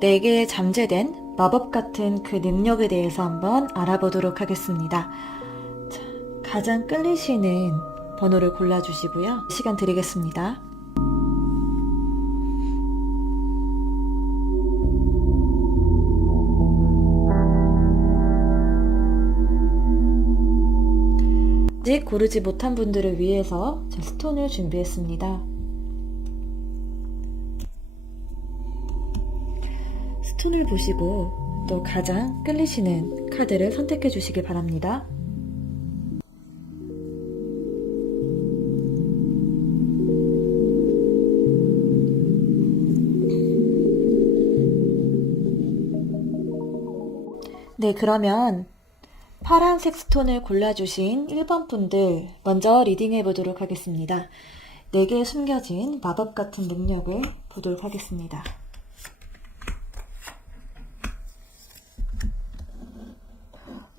내게 잠재된 마법 같은 그 능력에 대해서 한번 알아보도록 하겠습니다. 자, 가장 끌리시는 번호를 골라주시고요. 시간 드리겠습니다. 아직 고르지 못한 분들을 위해서 제 스톤을 준비했습니다. 스톤을 보시고 또 가장 끌리시는 카드를 선택해 주시기 바랍니다. 네, 그러면 파란색 스톤을 골라주신 1번 분들 먼저 리딩해 보도록 하겠습니다. 내게 숨겨진 마법 같은 능력을 보도록 하겠습니다.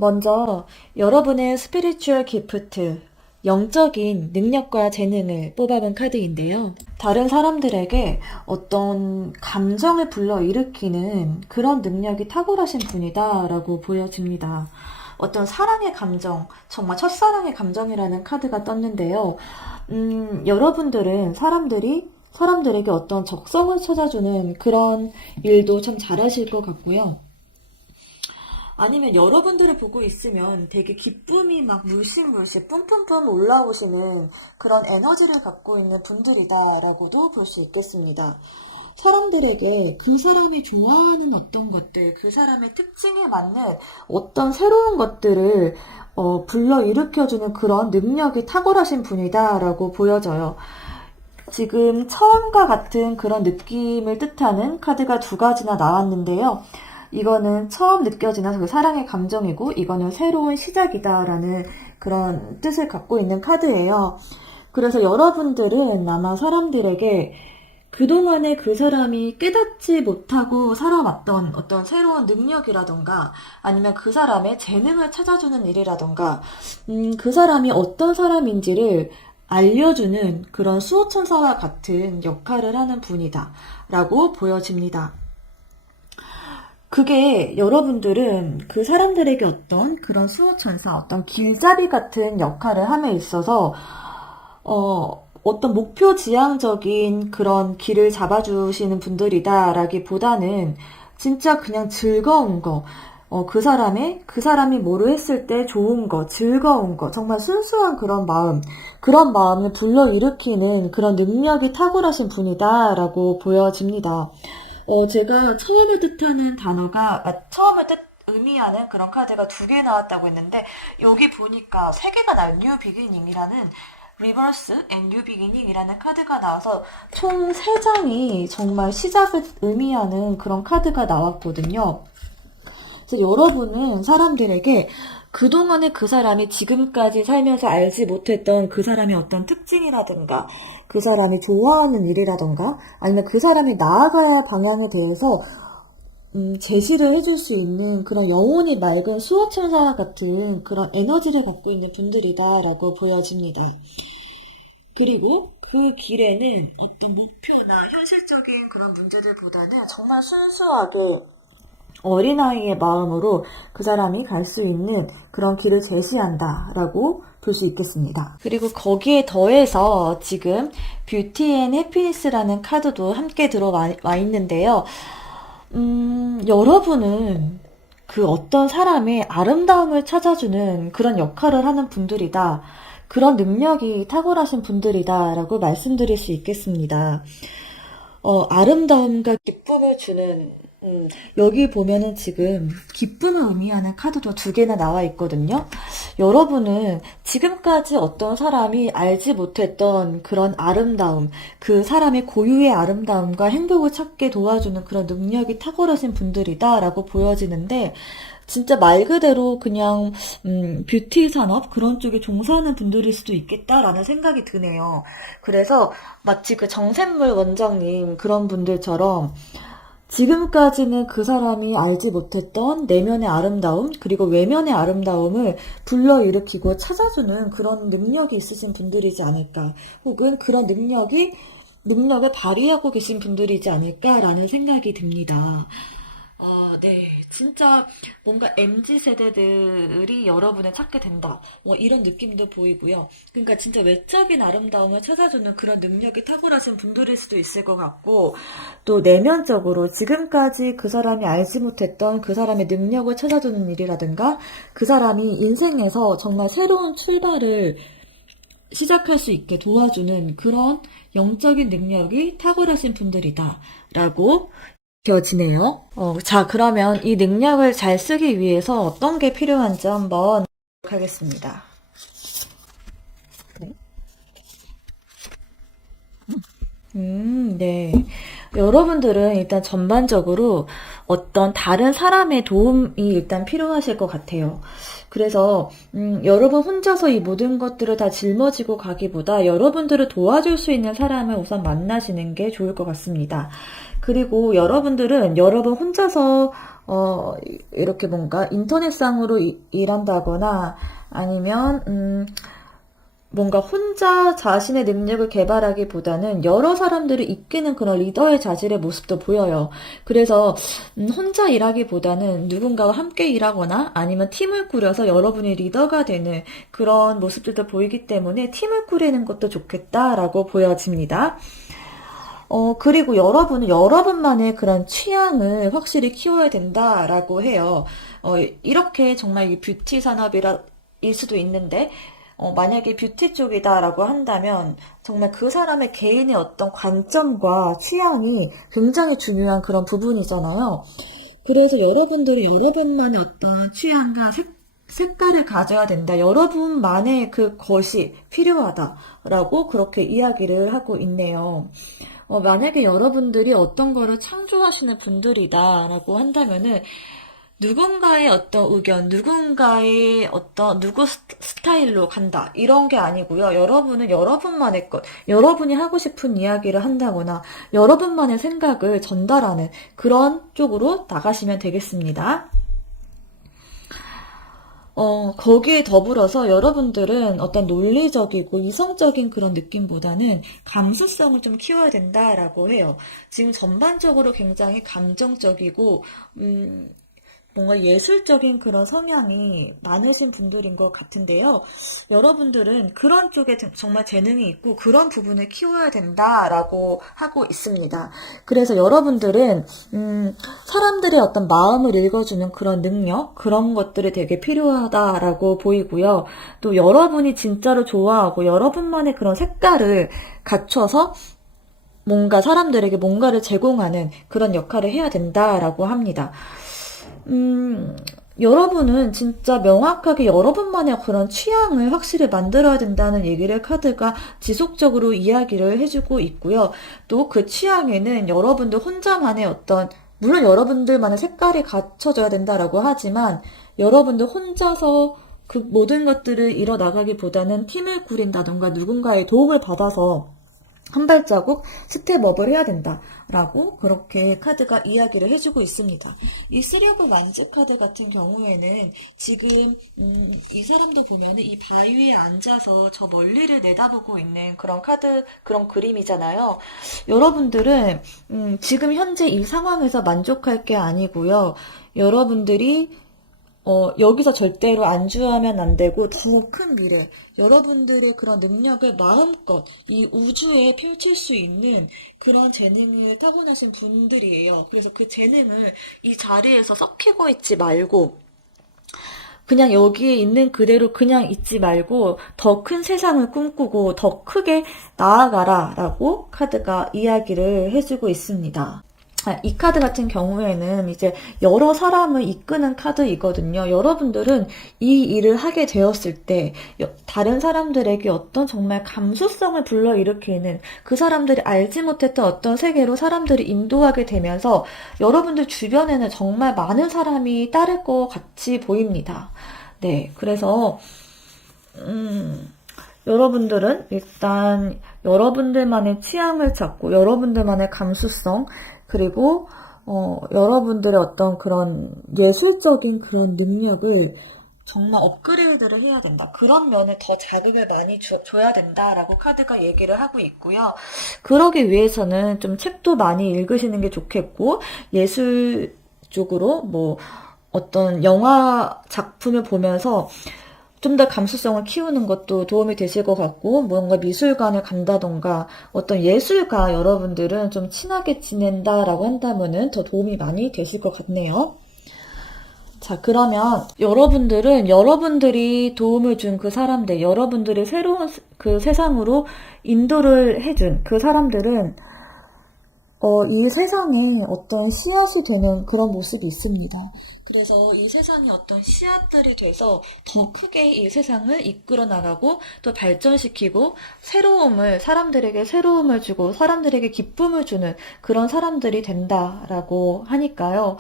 먼저 여러분의 스피리추얼 기프트, 영적인 능력과 재능을 뽑아본 카드인데요. 다른 사람들에게 어떤 감정을 불러일으키는 그런 능력이 탁월하신 분이다 라고 보여집니다. 어떤 사랑의 감정, 정말 첫사랑의 감정이라는 카드가 떴는데요. 여러분들은 사람들에게 어떤 적성을 찾아주는 그런 일도 참 잘하실 것 같고요. 아니면 여러분들을 보고 있으면 되게 기쁨이 막 물씬물씬 뿜뿜뿜 올라오시는 그런 에너지를 갖고 있는 분들이다라고도 볼 수 있겠습니다. 사람들에게 그 사람이 좋아하는 어떤 것들, 그 사람의 특징에 맞는 어떤 새로운 것들을 불러일으켜주는 그런 능력이 탁월하신 분이다라고 보여져요. 지금 처음과 같은 그런 느낌을 뜻하는 카드가 두 가지나 나왔는데요. 이거는 처음 느껴지는 그 사랑의 감정이고, 이거는 새로운 시작이다라는 그런 뜻을 갖고 있는 카드예요. 그래서 여러분들은 아마 사람들에게 그동안에 그 사람이 깨닫지 못하고 살아왔던 어떤 새로운 능력이라던가, 아니면 그 사람의 재능을 찾아주는 일이라던가, 그 사람이 어떤 사람인지를 알려주는 그런 수호천사와 같은 역할을 하는 분이다 라고 보여집니다. 그게 여러분들은 그 사람들에게 어떤 그런 수호천사, 어떤 길잡이 같은 역할을 함에 있어서 어떤 목표 지향적인 그런 길을 잡아주시는 분들이다라기보다는 진짜 그냥 즐거운 거, 그 사람이 뭐를 했을 때 좋은 거, 즐거운 거, 정말 순수한 그런 마음을 불러일으키는 그런 능력이 탁월하신 분이다라고 보여집니다. 제가 처음을 뜻하는 단어가, 처음을 의미하는 그런 카드가 2개 나왔다고 했는데, 여기 보니까 3개가 나와요. New Beginning이라는, Reverse and New Beginning이라는 카드가 나와서 총 3장이 정말 시작을 의미하는 그런 카드가 나왔거든요. 그래서 여러분은 사람들에게 그동안에 그 사람이 지금까지 살면서 알지 못했던 그 사람의 어떤 특징이라든가, 그 사람이 좋아하는 일이라든가, 아니면 그 사람이 나아가야 할 방향에 대해서 제시를 해줄 수 있는 그런 영혼이 맑은 수호천사와 같은 그런 에너지를 갖고 있는 분들이다라고 보여집니다. 그리고 그 길에는 어떤 목표나 현실적인 그런 문제들보다는 정말 순수하게 어린아이의 마음으로 그 사람이 갈 수 있는 그런 길을 제시한다라고 볼 수 있겠습니다. 그리고 거기에 더해서 지금 뷰티 앤 해피니스라는 카드도 함께 들어와 있는데요. 여러분은 그 어떤 사람의 아름다움을 찾아주는 그런 역할을 하는 분들이다. 그런 능력이 탁월하신 분들이다라고 말씀드릴 수 있겠습니다. 아름다움과 기쁨을 주는, 여기 보면은 지금 기쁨을 의미하는 카드도 두 개나 나와 있거든요. 여러분은 지금까지 어떤 사람이 알지 못했던 그런 아름다움, 그 사람의 고유의 아름다움과 행복을 찾게 도와주는 그런 능력이 탁월하신 분들이다라고 보여지는데, 진짜 말 그대로 그냥 뷰티 산업 그런 쪽에 종사하는 분들일 수도 있겠다라는 생각이 드네요. 그래서 마치 그 정샘물 원장님 그런 분들처럼 지금까지는 그 사람이 알지 못했던 내면의 아름다움, 그리고 외면의 아름다움을 불러일으키고 찾아주는 그런 능력이 있으신 분들이지 않을까. 혹은 그런 능력을 발휘하고 계신 분들이지 않을까라는 생각이 듭니다. 네. 진짜 뭔가 MZ 세대들이 여러분을 찾게 된다. 뭐 이런 느낌도 보이고요. 그러니까 진짜 외적인 아름다움을 찾아주는 그런 능력이 탁월하신 분들일 수도 있을 것 같고, 또 내면적으로 지금까지 그 사람이 알지 못했던 그 사람의 능력을 찾아주는 일이라든가, 그 사람이 인생에서 정말 새로운 출발을 시작할 수 있게 도와주는 그런 영적인 능력이 탁월하신 분들이다. 라고 겨지네요. 자, 그러면 이 능력을 잘 쓰기 위해서 어떤 게 필요한지 한번 하겠습니다. 네. 네. 여러분들은 일단 전반적으로 어떤 다른 사람의 도움이 일단 필요하실 것 같아요. 그래서, 여러분 혼자서 이 모든 것들을 다 짊어지고 가기보다 여러분들을 도와줄 수 있는 사람을 우선 만나시는 게 좋을 것 같습니다. 그리고 여러분들은 여러분 혼자서, 이렇게 뭔가 인터넷상으로 일한다거나 아니면, 뭔가 혼자 자신의 능력을 개발하기보다는 여러 사람들을 이끄는 그런 리더의 자질의 모습도 보여요. 그래서 혼자 일하기보다는 누군가와 함께 일하거나 아니면 팀을 꾸려서 여러분이 리더가 되는 그런 모습들도 보이기 때문에 팀을 꾸리는 것도 좋겠다라고 보여집니다. 그리고 여러분은 여러분만의 그런 취향을 확실히 키워야 된다라고 해요. 이렇게 정말 이 뷰티 산업일 수도 있는데, 만약에 뷰티 쪽이다라고 한다면, 정말 그 사람의 개인의 어떤 관점과 취향이 굉장히 중요한 그런 부분이잖아요. 그래서 여러분들이 여러분만의 어떤 취향과 색깔을 가져야 된다. 여러분만의 그 것이 필요하다라고 그렇게 이야기를 하고 있네요. 만약에 여러분들이 어떤 거를 창조하시는 분들이다라고 한다면은 누군가의 어떤 의견, 누군가의 어떤 누구 스타일로 간다 이런 게 아니고요. 여러분은 여러분만의 것, 여러분이 하고 싶은 이야기를 한다거나 여러분만의 생각을 전달하는 그런 쪽으로 나가시면 되겠습니다. 거기에 더불어서 여러분들은 어떤 논리적이고 이성적인 그런 느낌보다는 감수성을 좀 키워야 된다라고 해요. 지금 전반적으로 굉장히 감정적이고, 뭔가 예술적인 그런 성향이 많으신 분들인 것 같은데요. 여러분들은 그런 쪽에 정말 재능이 있고 그런 부분을 키워야 된다라고 하고 있습니다. 그래서 여러분들은 사람들의 어떤 마음을 읽어주는 그런 능력, 그런 것들이 되게 필요하다라고 보이고요. 또 여러분이 진짜로 좋아하고 여러분만의 그런 색깔을 갖춰서 뭔가 사람들에게 뭔가를 제공하는 그런 역할을 해야 된다라고 합니다. 음, 여러분은 진짜 명확하게 여러분만의 그런 취향을 확실히 만들어야 된다는 얘기를 카드가 지속적으로 이야기를 해주고 있고요. 또 그 취향에는 여러분들 혼자만의 어떤, 물론 여러분들만의 색깔이 갖춰져야 된다라고 하지만 여러분들 혼자서 그 모든 것들을 이뤄나가기보다는 팀을 꾸린다던가 누군가의 도움을 받아서 한 발자국 스텝업을 해야 된다라고 그렇게 카드가 이야기를 해주고 있습니다. 이 쓰려고 만즈 카드 같은 경우에는 지금 이 사람도 보면은 이 바위에 앉아서 저 멀리를 내다보고 있는 그런 카드 그런 그림이잖아요. 여러분들은 지금 현재 이 상황에서 만족할 게 아니고요. 여러분들이 여기서 절대로 안주하면 안 되고 더 큰 미래, 여러분들의 그런 능력을 마음껏 이 우주에 펼칠 수 있는 그런 재능을 타고나신 분들이에요. 그래서 그 재능을 이 자리에서 썩히고 있지 말고 그냥 여기에 있는 그대로 그냥 있지 말고 더 큰 세상을 꿈꾸고 더 크게 나아가라 라고 카드가 이야기를 해주고 있습니다. 이 카드 같은 경우에는 이제 여러 사람을 이끄는 카드이거든요. 여러분들은 이 일을 하게 되었을 때 다른 사람들에게 어떤 정말 감수성을 불러일으키는 그 사람들이 알지 못했던 어떤 세계로 사람들이 인도하게 되면서 여러분들 주변에는 정말 많은 사람이 따를 것 같이 보입니다. 네, 그래서 여러분들은 일단 여러분들만의 취향을 찾고 여러분들만의 감수성 그리고 여러분들의 어떤 그런 예술적인 그런 능력을 정말 업그레이드를 해야 된다. 그런 면에 더 자극을 많이 줘야 된다라고 카드가 얘기를 하고 있고요. 그러기 위해서는 좀 책도 많이 읽으시는 게 좋겠고 예술 쪽으로 뭐 어떤 영화 작품을 보면서 좀 더 감수성을 키우는 것도 도움이 되실 것 같고 뭔가 미술관을 간다던가 어떤 예술가 여러분들은 좀 친하게 지낸다라고 한다면은 더 도움이 많이 되실 것 같네요. 자, 그러면 여러분들은 여러분들이 도움을 준 그 사람들, 여러분들이 새로운 그 세상으로 인도를 해준 그 사람들은 이 세상에 어떤 씨앗이 되는 그런 모습이 있습니다. 그래서 이 세상이 어떤 씨앗들이 돼서 더 크게 이 세상을 이끌어 나가고 또 발전시키고 사람들에게 새로움을 주고 사람들에게 기쁨을 주는 그런 사람들이 된다라고 하니까요.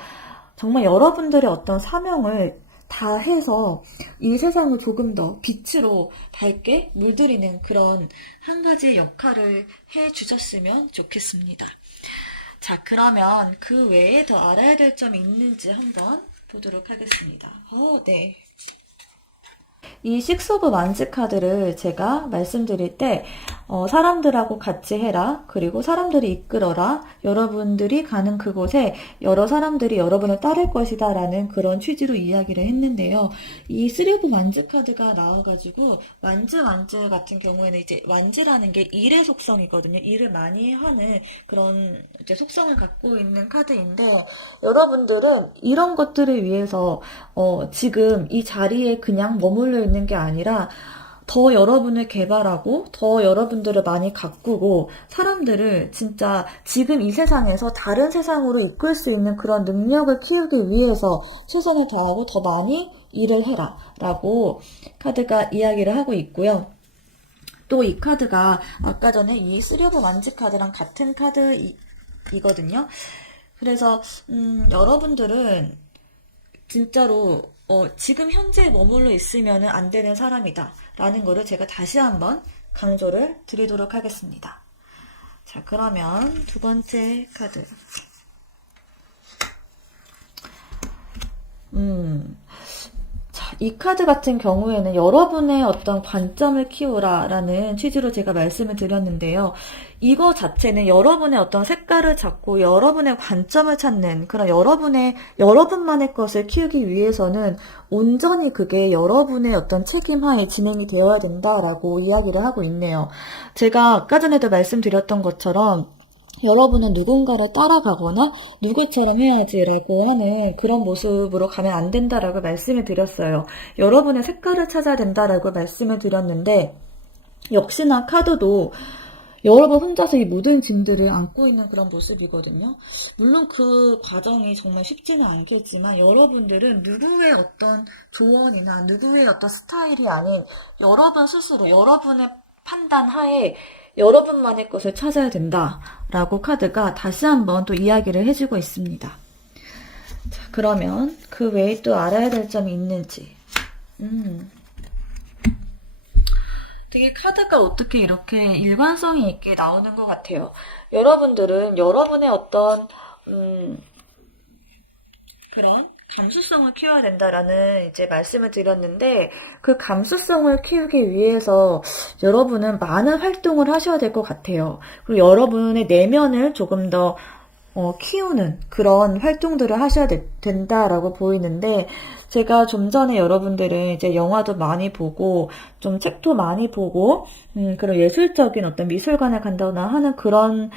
정말 여러분들의 어떤 사명을 다 해서 이 세상을 조금 더 빛으로 밝게 물들이는 그런 한 가지 역할을 해 주셨으면 좋겠습니다. 자, 그러면 그 외에 더 알아야 될 점이 있는지 한번 보도록 하겠습니다. 네. 이 식스 오브 만즈 카드를 제가 말씀드릴 때 사람들하고 같이 해라. 그리고 사람들이 이끌어라. 여러분들이 가는 그곳에 여러 사람들이 여러분을 따를 것이다 라는 그런 취지로 이야기를 했는데요. 이 쓰리 오브 만즈 카드가 나와가지고 만즈 같은 경우에는 이제 만즈라는 게 일의 속성이거든요. 일을 많이 하는 그런 이제 속성을 갖고 있는 카드인데 여러분들은 이런 것들을 위해서 지금 이 자리에 그냥 머물러 있는 게 아니라 더 여러분을 개발하고 더 여러분들을 많이 가꾸고 사람들을 진짜 지금 이 세상에서 다른 세상으로 이끌 수 있는 그런 능력을 키우기 위해서 최선을 다하고 더 많이 일을 해라 라고 카드가 이야기를 하고 있고요. 또 이 카드가 아까 전에 이 쓰리 오브 만즈 카드랑 같은 카드이거든요. 그래서 여러분들은 진짜로 지금 현재에 머물러 있으면 안 되는 사람이다 라는 거를 제가 다시 한번 강조를 드리도록 하겠습니다. 자, 그러면 두 번째 카드. 자, 이 카드 같은 경우에는 여러분의 어떤 관점을 키우라 라는 취지로 제가 말씀을 드렸는데요. 이거 자체는 여러분의 어떤 색깔을 찾고 여러분의 관점을 찾는 그런 여러분만의 것을 키우기 위해서는 온전히 그게 여러분의 어떤 책임하에 진행이 되어야 된다라고 이야기를 하고 있네요. 제가 아까 전에도 말씀드렸던 것처럼 여러분은 누군가를 따라가거나 누구처럼 해야지라고 하는 그런 모습으로 가면 안 된다라고 말씀을 드렸어요. 여러분의 색깔을 찾아야 된다라고 말씀을 드렸는데 역시나 카드도 여러분 혼자서 이 모든 짐들을 안고 있는 그런 모습이거든요. 물론 그 과정이 정말 쉽지는 않겠지만 여러분들은 누구의 어떤 조언이나 누구의 어떤 스타일이 아닌 여러분 스스로 여러분의 판단 하에 여러분만의 것을 찾아야 된다라고 카드가 다시 한번 또 이야기를 해주고 있습니다. 자, 그러면 그 외에 또 알아야 될 점이 있는지. 되게 카드가 어떻게 이렇게 일관성이 있게 나오는 것 같아요. 여러분들은 여러분의 어떤 그런 감수성을 키워야 된다라는 이제 말씀을 드렸는데 그 감수성을 키우기 위해서 여러분은 많은 활동을 하셔야 될 것 같아요. 그리고 여러분의 내면을 조금 더 키우는 그런 활동들을 하셔야 된다라고 보이는데 제가 좀 전에 여러분들은 이제 영화도 많이 보고 좀 책도 많이 보고 그런 예술적인 어떤 미술관에 간다거나 하는 그런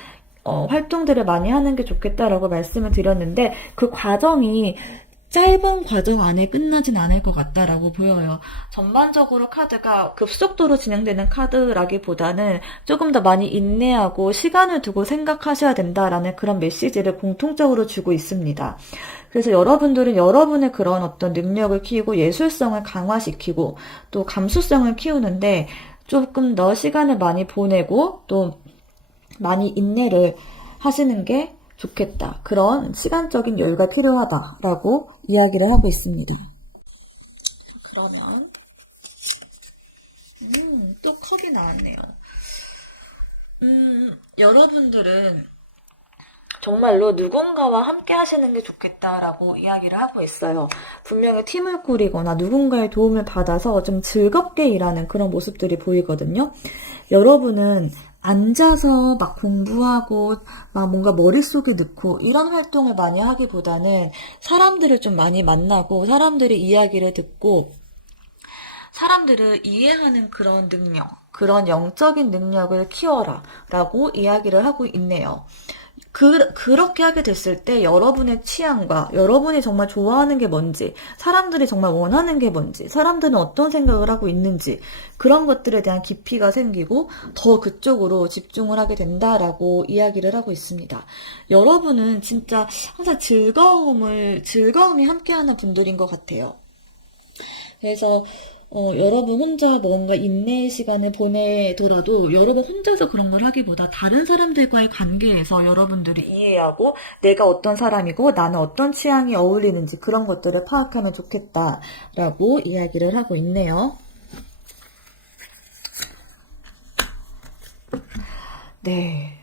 활동들을 많이 하는 게 좋겠다라고 말씀을 드렸는데 그 과정이 짧은 과정 안에 끝나진 않을 것 같다라고 보여요. 전반적으로 카드가 급속도로 진행되는 카드라기보다는 조금 더 많이 인내하고 시간을 두고 생각하셔야 된다라는 그런 메시지를 공통적으로 주고 있습니다. 그래서 여러분들은 여러분의 그런 어떤 능력을 키우고 예술성을 강화시키고 또 감수성을 키우는데 조금 더 시간을 많이 보내고 또 많이 인내를 하시는 게 좋겠다. 그런 시간적인 여유가 필요하다라고 이야기를 하고 있습니다. 그러면 또 컵이 나왔네요. 여러분들은 정말로 누군가와 함께 하시는 게 좋겠다라고 이야기를 하고 있어요. 분명히 팀을 꾸리거나 누군가의 도움을 받아서 좀 즐겁게 일하는 그런 모습들이 보이거든요. 여러분은 앉아서 막 공부하고 막 뭔가 머릿속에 넣고 이런 활동을 많이 하기보다는 사람들을 좀 많이 만나고 사람들의 이야기를 듣고 사람들을 이해하는 그런 능력, 그런 영적인 능력을 키워라 라고 이야기를 하고 있네요. 그렇게 하게 됐을 때 여러분의 취향과 여러분이 정말 좋아하는 게 뭔지, 사람들이 정말 원하는 게 뭔지, 사람들은 어떤 생각을 하고 있는지, 그런 것들에 대한 깊이가 생기고 더 그쪽으로 집중을 하게 된다라고 이야기를 하고 있습니다. 여러분은 진짜 항상 즐거움이 함께하는 분들인 것 같아요. 그래서 여러분 혼자 뭔가 인내의 시간을 보내더라도 여러분 혼자서 그런 걸 하기보다 다른 사람들과의 관계에서 여러분들이 이해하고 내가 어떤 사람이고 나는 어떤 취향이 어울리는지 그런 것들을 파악하면 좋겠다라고 이야기를 하고 있네요. 네.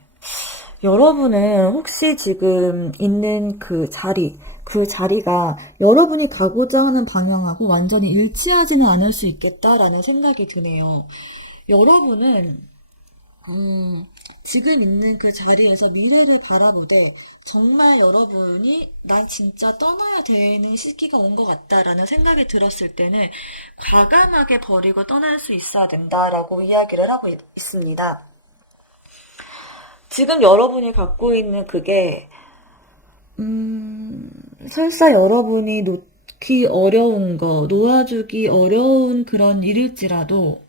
여러분은 혹시 지금 있는 그 자리가 여러분이 가고자 하는 방향하고 완전히 일치하지는 않을 수 있겠다라는 생각이 드네요. 여러분은, 지금 있는 그 자리에서 미래를 바라보되, 정말 여러분이 난 진짜 떠나야 되는 시기가 온 것 같다라는 생각이 들었을 때는 과감하게 버리고 떠날 수 있어야 된다라고 이야기를 하고 있습니다. 지금 여러분이 갖고 있는 그게 설사 여러분이 놓기 어려운 놓아주기 어려운 그런 일일지라도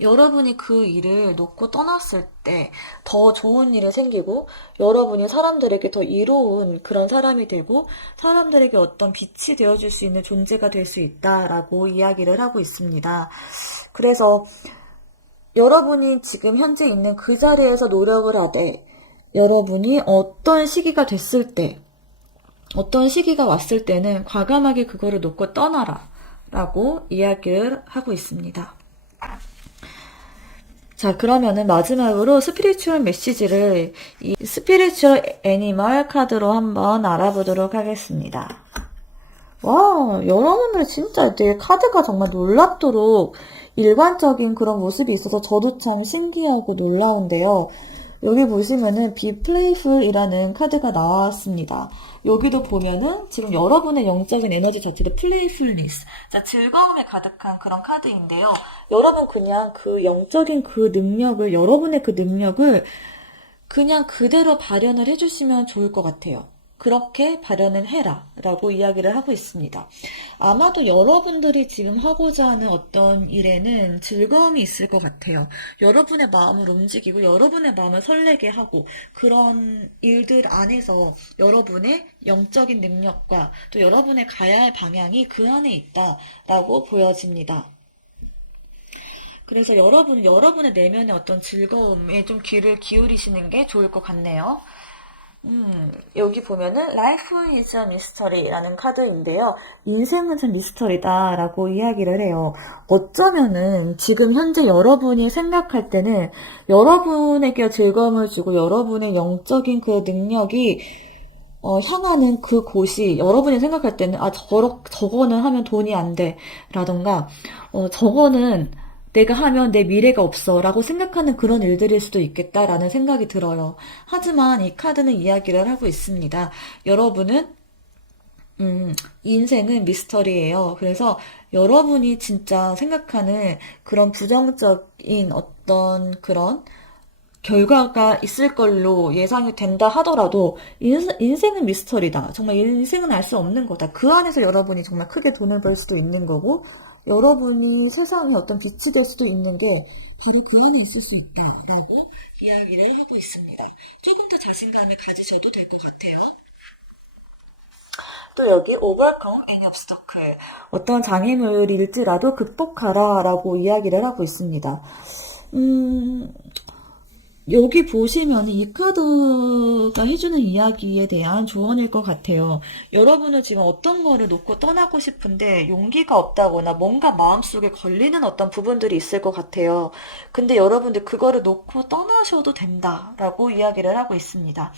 여러분이 그 일을 놓고 떠났을 때 더 좋은 일이 생기고 여러분이 사람들에게 더 이로운 그런 사람이 되고 사람들에게 어떤 빛이 되어줄 수 있는 존재가 될 수 있다라고 이야기를 하고 있습니다. 그래서 여러분이 지금 현재 있는 그 자리에서 노력을 하되 여러분이 어떤 시기가 됐을 때 어떤 시기가 왔을 때는 과감하게 그거를 놓고 떠나라 라고 이야기를 하고 있습니다. 자, 그러면은 마지막으로 스피리추얼 메시지를 이 스피리추얼 애니멀 카드로 한번 알아보도록 하겠습니다. 와, 여러분들 진짜 되게 카드가 정말 놀랍도록 일관적인 그런 모습이 있어서 저도 참 신기하고 놀라운데요. 여기 보시면은 Be Playful이라는 카드가 나왔습니다. 여기도 보면은 지금 여러분의 영적인 에너지 자체도 Playfulness, 즐거움에 가득한 그런 카드인데요. 여러분 그냥 그 영적인 그 능력을, 여러분의 그 능력을 그냥 그대로 발현을 해주시면 좋을 것 같아요. 그렇게 발현을 해라 라고 이야기를 하고 있습니다. 아마도 여러분들이 지금 하고자 하는 어떤 일에는 즐거움이 있을 것 같아요. 여러분의 마음을 움직이고 여러분의 마음을 설레게 하고 그런 일들 안에서 여러분의 영적인 능력과 또 여러분의 가야 할 방향이 그 안에 있다라고 보여집니다. 그래서 여러분은 여러분의 내면의 어떤 즐거움에 좀 귀를 기울이시는 게 좋을 것 같네요. 여기 보면은 Life is a Mystery라는 카드인데요. 인생은 참 미스터리다라고 이야기를 해요. 어쩌면은 지금 현재 여러분이 생각할 때는 여러분에게 즐거움을 주고 여러분의 영적인 그 능력이 향하는 그 곳이 여러분이 생각할 때는 저거는 하면 돈이 안 돼 라던가 저거는 내가 하면 내 미래가 없어 라고 생각하는 그런 일들일 수도 있겠다라는 생각이 들어요. 하지만 이 카드는 이야기를 하고 있습니다. 여러분은 인생은 미스터리예요. 그래서 여러분이 진짜 생각하는 그런 부정적인 어떤 그런 결과가 있을 걸로 예상이 된다 하더라도 인생은 미스터리다. 정말 인생은 알 수 없는 거다. 그 안에서 여러분이 정말 크게 돈을 벌 수도 있는 거고 여러분이 세상에 어떤 빛이 될 수도 있는 게 바로 그 안에 있을 수 있다라고 이야기를 하고 있습니다. 조금 더 자신감을 가지셔도 될 것 같아요. 또 여기 overcome any obstacle 어떤 장애물일지라도 극복하라라고 이야기를 하고 있습니다. 여기 보시면 이 카드가 해주는 이야기에 대한 조언일 것 같아요. 여러분은 지금 어떤 거를 놓고 떠나고 싶은데 용기가 없다거나 뭔가 마음속에 걸리는 어떤 부분들이 있을 것 같아요. 근데 여러분들 그거를 놓고 떠나셔도 된다라고 이야기를 하고 있습니다.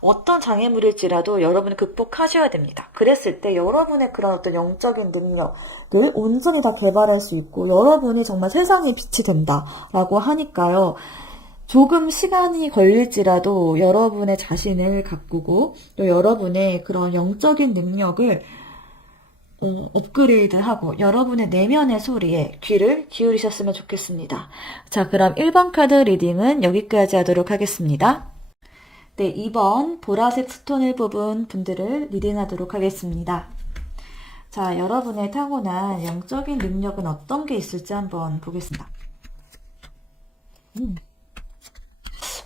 어떤 장애물일지라도 여러분은 극복하셔야 됩니다. 그랬을 때 여러분의 그런 어떤 영적인 능력을 온전히 다 개발할 수 있고 여러분이 정말 세상의 빛이 된다라고 하니까요. 조금 시간이 걸릴지라도 여러분의 자신을 가꾸고 또 여러분의 그런 영적인 능력을 업그레이드하고 여러분의 내면의 소리에 귀를 기울이셨으면 좋겠습니다. 자, 그럼 1번 카드 리딩은 여기까지 하도록 하겠습니다. 네, 2번 보라색 스톤을 뽑은 분들을 리딩하도록 하겠습니다. 자, 여러분의 타고난 영적인 능력은 어떤 게 있을지 한번 보겠습니다.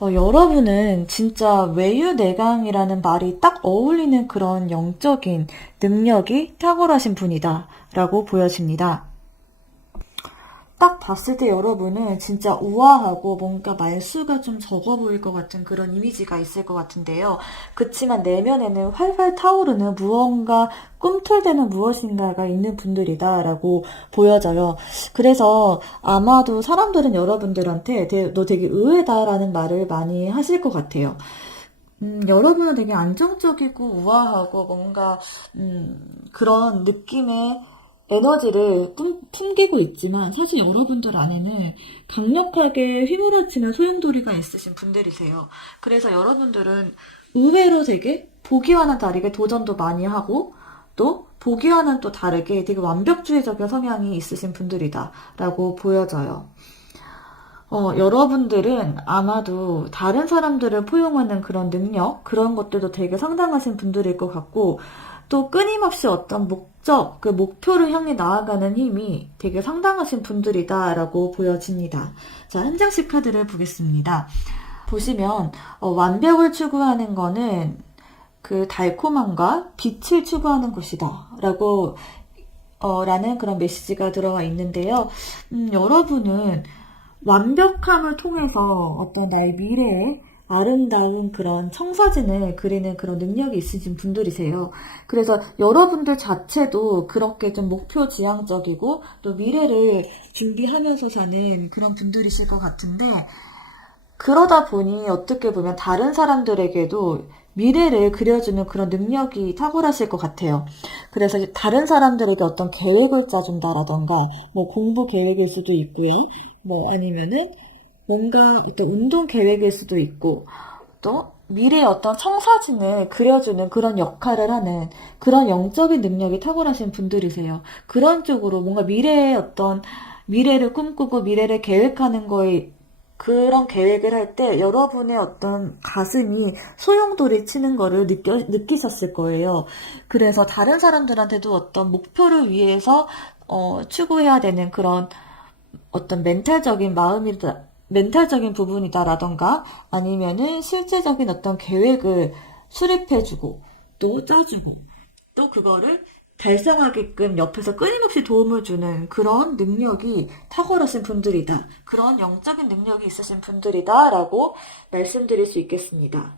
여러분은 진짜 외유내강이라는 말이 딱 어울리는 그런 영적인 능력이 탁월하신 분이다 라고 보여집니다. 딱 봤을 때 여러분은 진짜 우아하고 뭔가 말수가 좀 적어 보일 것 같은 그런 이미지가 있을 것 같은데요. 그치만 내면에는 활활 타오르는 무언가 꿈틀대는 무엇인가가 있는 분들이다 라고 보여져요. 그래서 아마도 사람들은 여러분들한테 너 되게 의외다라는 말을 많이 하실 것 같아요. 여러분은 되게 안정적이고 우아하고 뭔가 그런 느낌의 에너지를 풍기고 있지만 사실 여러분들 안에는 강력하게 휘몰아치는 소용돌이가 있으신 분들이세요. 그래서 여러분들은 의외로 되게 보기와는 다르게 도전도 많이 하고 또 보기와는 또 다르게 되게 완벽주의적인 성향이 있으신 분들이다 라고 보여져요. 여러분들은 아마도 다른 사람들을 포용하는 그런 능력, 그런 것들도 되게 상당하신 분들일 것 같고, 또 끊임없이 어떤 목적, 그 목표를 향해 나아가는 힘이 되게 상당하신 분들이다라고 보여집니다. 자, 한 장씩 카드를 보겠습니다. 보시면, 완벽을 추구하는 거는 그 달콤함과 빛을 추구하는 것이다. 라는 그런 메시지가 들어와 있는데요. 여러분은 완벽함을 통해서 어떤 나의 미래에 아름다운 그런 청사진을 그리는 그런 능력이 있으신 분들이세요. 그래서 여러분들 자체도 그렇게 좀 목표 지향적이고 또 미래를 준비하면서 사는 그런 분들이실 것 같은데 그러다 보니 어떻게 보면 다른 사람들에게도 미래를 그려주는 그런 능력이 탁월하실 것 같아요. 그래서 다른 사람들에게 어떤 계획을 짜준다라던가 뭐 공부 계획일 수도 있고요. 뭐 아니면은 뭔가 어떤 운동 계획일 수도 있고 또 미래의 어떤 청사진을 그려주는 그런 역할을 하는 그런 영적인 능력이 탁월하신 분들이세요. 그런 쪽으로 뭔가 미래의 어떤 미래를 꿈꾸고 미래를 계획하는 거에 그런 계획을 할 때 여러분의 어떤 가슴이 소용돌이 치는 거를 느끼셨을 거예요. 그래서 다른 사람들한테도 어떤 목표를 위해서 추구해야 되는 그런 어떤 멘탈적인 부분이다라던가 아니면은 실제적인 어떤 계획을 수립해주고 또 짜주고 또 그거를 달성하게끔 옆에서 끊임없이 도움을 주는 그런 능력이 탁월하신 분들이다. 그런 영적인 능력이 있으신 분들이다 라고 말씀드릴 수 있겠습니다.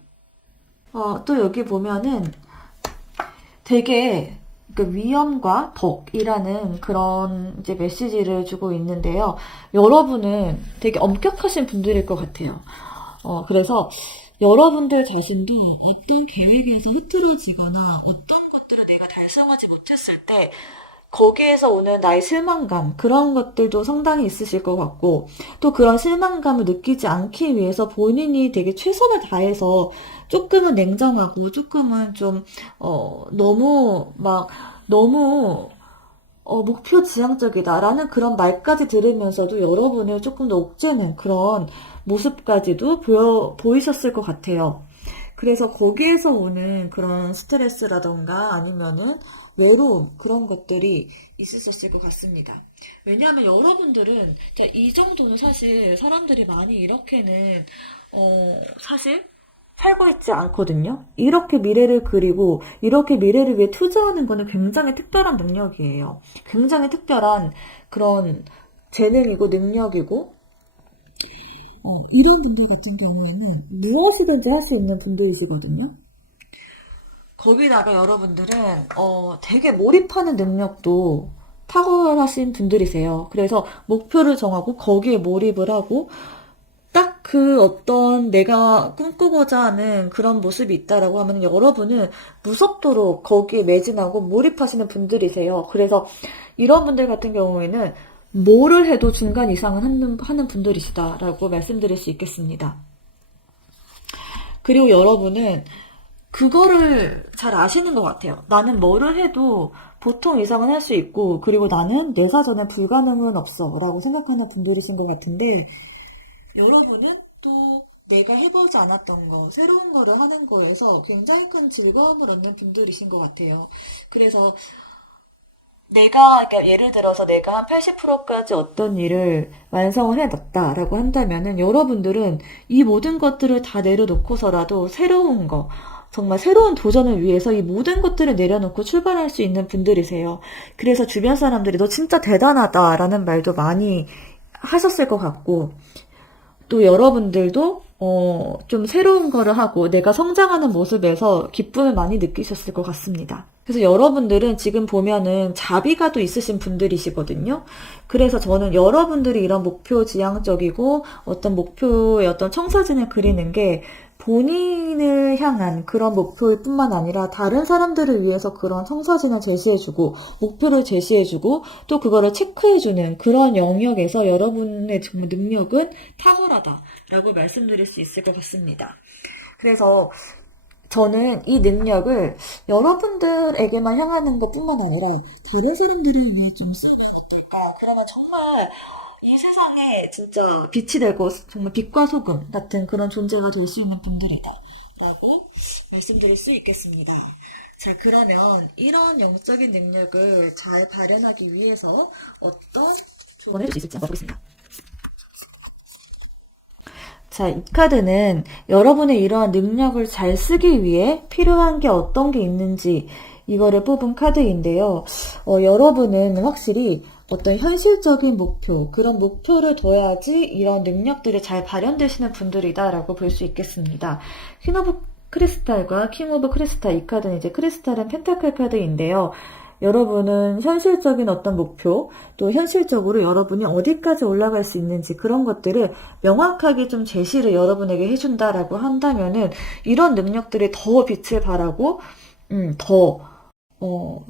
또 여기 보면은 되게 그 위험과 덕이라는 그런 이제 메시지를 주고 있는데요. 여러분은 되게 엄격하신 분들일 것 같아요. 그래서 여러분들 자신도 어떤 계획에서 흐트러지거나 어떤 것들을 내가 달성하지 못했을 때 거기에서 오는 나의 실망감 그런 것들도 상당히 있으실 것 같고 또 그런 실망감을 느끼지 않기 위해서 본인이 되게 최선을 다해서 조금은 냉정하고 조금은 좀 너무 목표 지향적이다라는 그런 말까지 들으면서도 여러분을 조금 더 옥죄는 그런 모습까지도 보이셨을 것 같아요. 그래서 거기에서 오는 그런 스트레스라던가 아니면은 외로움 그런 것들이 있으셨을 것 같습니다. 왜냐하면 여러분들은 이 정도는 사실 사람들이 많이 이렇게는 사실 살고 있지 않거든요. 이렇게 미래를 그리고 이렇게 미래를 위해 투자하는 거는 굉장히 특별한 능력이에요. 굉장히 특별한 그런 재능이고 능력이고 이런 분들 같은 경우에는 무엇이든지 할 수 있는 분들이시거든요. 거기다가 여러분들은 되게 몰입하는 능력도 탁월하신 분들이세요. 그래서 목표를 정하고 거기에 몰입을 하고 딱 그 어떤 내가 꿈꾸고자 하는 그런 모습이 있다라고 하면 여러분은 무섭도록 거기에 매진하고 몰입하시는 분들이세요. 그래서 이런 분들 같은 경우에는 뭐를 해도 중간 이상은 하는 분들이시다라고 말씀드릴 수 있겠습니다. 그리고 여러분은 그거를 잘 아시는 것 같아요. 나는 뭐를 해도 보통 이상은 할 수 있고, 그리고 나는 내 사전에 불가능은 없어 라고 생각하는 분들이신 것 같은데, 여러분은 또 내가 해보지 않았던 거, 새로운 거를 하는 거에서 굉장히 큰 즐거움을 얻는 분들이신 것 같아요. 그래서 그러니까 예를 들어서 내가 한 80%까지 어떤 일을 완성을 해놨다라고 한다면은 여러분들은 이 모든 것들을 다 내려놓고서라도 새로운 거, 정말 새로운 도전을 위해서 이 모든 것들을 내려놓고 출발할 수 있는 분들이세요. 그래서 주변 사람들이 너 진짜 대단하다라는 말도 많이 하셨을 것 같고, 또 여러분들도 좀 새로운 거를 하고 내가 성장하는 모습에서 기쁨을 많이 느끼셨을 것 같습니다. 그래서 여러분들은 지금 보면은 자비가 또 있으신 분들이시거든요. 그래서 저는 여러분들이 이런 목표 지향적이고 어떤 목표의 어떤 청사진을 그리는 게 본인을 향한 그런 목표일 뿐만 아니라 다른 사람들을 위해서 그런 청사진을 제시해주고 목표를 제시해주고 또 그거를 체크해주는 그런 영역에서 여러분의 정말 능력은 탁월하다라고 말씀드릴 수 있을 것 같습니다. 그래서 저는 이 능력을 여러분들에게만 향하는 것 뿐만 아니라 다른 사람들을 위해 좀 쓰면 어떨까? 그러면 정말 이 세상에 진짜 빛이 되고 정말 빛과 소금 같은 그런 존재가 될 수 있는 분들이다. 라고 말씀드릴 수 있겠습니다. 자, 그러면 이런 영적인 능력을 잘 발현하기 위해서 어떤 조언을 해줄 수 있을지 한번 보겠습니다. 자, 이 카드는 여러분의 이러한 능력을 잘 쓰기 위해 필요한 게 어떤 게 있는지 이거를 뽑은 카드인데요. 여러분은 확실히 어떤 현실적인 목표, 그런 목표를 둬야지 이런 능력들이 잘 발현되시는 분들이다라고 볼 수 있겠습니다. 퀸 오브 크리스탈과 킹 오브 크리스탈, 이 카드는 이제 크리스탈은 펜타클 카드인데요. 여러분은 현실적인 어떤 목표, 또 현실적으로 여러분이 어디까지 올라갈 수 있는지 그런 것들을 명확하게 좀 제시를 여러분에게 해준다라고 한다면은 이런 능력들이 더 빛을 발하고, 더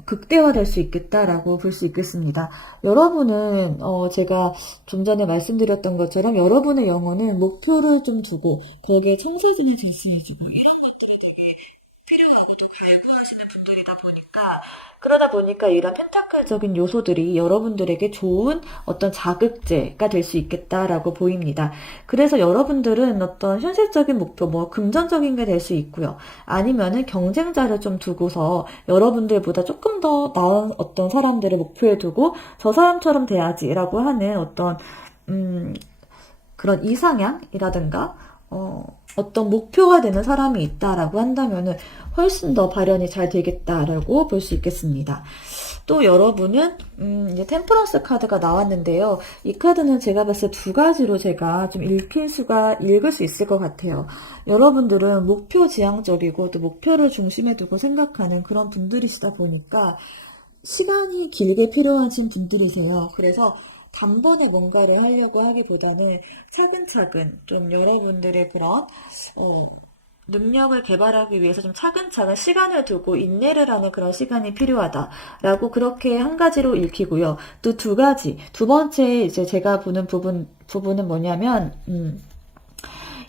극대화될 수 있겠다라고 볼 수 있겠습니다. 여러분은 제가 좀 전에 말씀드렸던 것처럼 여러분의 영혼은 목표를 좀 두고 거기에 청사진을 제시해주고 필요하고 또 갈구하시는 분들이다 보니까 그러다 보니까 이런 펜타클적인 요소들이 여러분들에게 좋은 어떤 자극제가 될 수 있겠다라고 보입니다. 그래서 여러분들은 어떤 현실적인 목표, 뭐 금전적인 게 될 수 있고요. 아니면은 경쟁자를 좀 두고서 여러분들보다 조금 더 나은 어떤 사람들을 목표에 두고 저 사람처럼 돼야지라고 하는 어떤 그런 이상향이라든가 어떤 목표화되는 사람이 있다라고 한다면은 훨씬 더 발현이 잘 되겠다라고 볼 수 있겠습니다. 또 여러분은 이제 템퍼런스 카드가 나왔는데요. 이 카드는 제가 봤을 때 두 가지로 제가 좀 읽을 수 있을 것 같아요. 여러분들은 목표 지향적이고 또 목표를 중심에 두고 생각하는 그런 분들이시다 보니까 시간이 길게 필요하신 분들이세요. 그래서 단번에 뭔가를 하려고 하기보다는 차근차근 좀 여러분들의 그런 능력을 개발하기 위해서 좀 차근차근 시간을 두고 인내를 하는 그런 시간이 필요하다라고 그렇게 한 가지로 읽히고요. 또 두 가지, 두 번째 이제 제가 보는 부분은 뭐냐면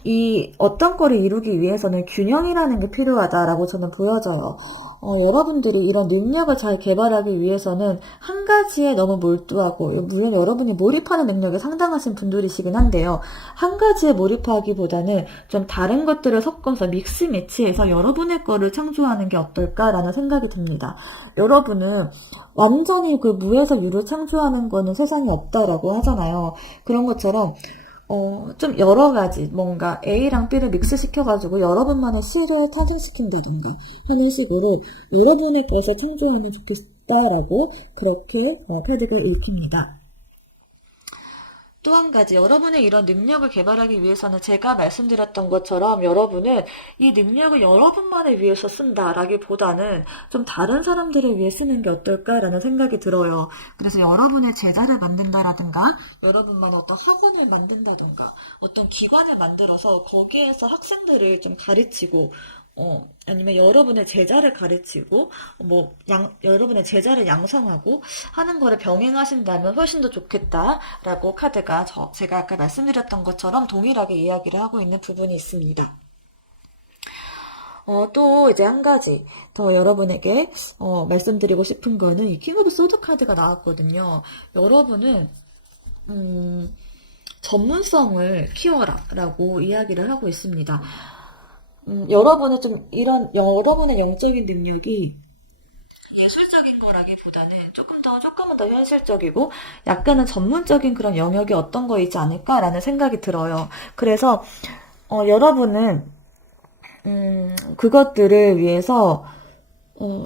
이 어떤 거를 이루기 위해서는 균형이라는 게 필요하다라고 저는 보여져요. 여러분들이 이런 능력을 잘 개발하기 위해서는 한 가지에 너무 몰두하고, 물론 여러분이 몰입하는 능력이 상당하신 분들이시긴 한데요. 한 가지에 몰입하기보다는 좀 다른 것들을 섞어서 믹스 매치해서 여러분의 거를 창조하는 게 어떨까라는 생각이 듭니다. 여러분은 완전히 그 무에서 유를 창조하는 거는 세상에 없다라고 하잖아요. 그런 것처럼 좀 여러 가지, 뭔가 A랑 B를 믹스시켜가지고 여러분만의 C를 탄생시킨다던가 하는 식으로 여러분의 것을 창조하면 좋겠다라고 그렇게 패드가 읽힙니다. 또 한 가지, 여러분의 이런 능력을 개발하기 위해서는 제가 말씀드렸던 것처럼 여러분은 이 능력을 여러분만을 위해서 쓴다라기보다는 좀 다른 사람들을 위해 쓰는 게 어떨까라는 생각이 들어요. 그래서 여러분의 제자를 만든다라든가 여러분만 어떤 학원을 만든다든가 어떤 기관을 만들어서 거기에서 학생들을 좀 가르치고 아니면 여러분의 제자를 가르치고, 여러분의 제자를 양성하고 하는 거를 병행하신다면 훨씬 더 좋겠다라고 카드가 제가 아까 말씀드렸던 것처럼 동일하게 이야기를 하고 있는 부분이 있습니다. 또 이제 한 가지 더 여러분에게 말씀드리고 싶은 거는 이 킹 오브 소드 카드가 나왔거든요. 여러분은 전문성을 키워라 라고 이야기를 하고 있습니다. 여러분은 좀 이런 여러분의 영적인 능력이 예술적인 거라기보다는 조금은 더 현실적이고 약간은 전문적인 그런 영역이 어떤 거 있지 않을까라는 생각이 들어요. 그래서 여러분은 그것들을 위해서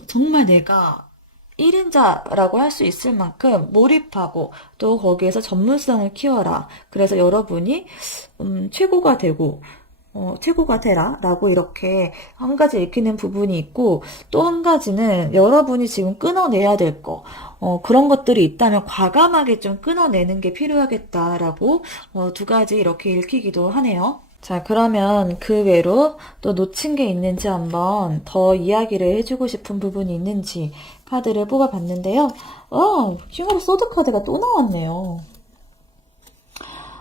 정말 내가 1인자라고 할 수 있을 만큼 몰입하고 또 거기에서 전문성을 키워라. 그래서 여러분이 최고가 되고 최고가 되라 라고 이렇게 한 가지 읽히는 부분이 있고, 또 한 가지는 여러분이 지금 끊어내야 될 거, 그런 것들이 있다면 과감하게 좀 끊어내는 게 필요하겠다라고 두 가지 이렇게 읽히기도 하네요. 자, 그러면 그 외로 또 놓친 게 있는지 한번 더 이야기를 해주고 싶은 부분이 있는지 카드를 뽑아봤는데요. 킹 오브 소드 카드가 또 나왔네요.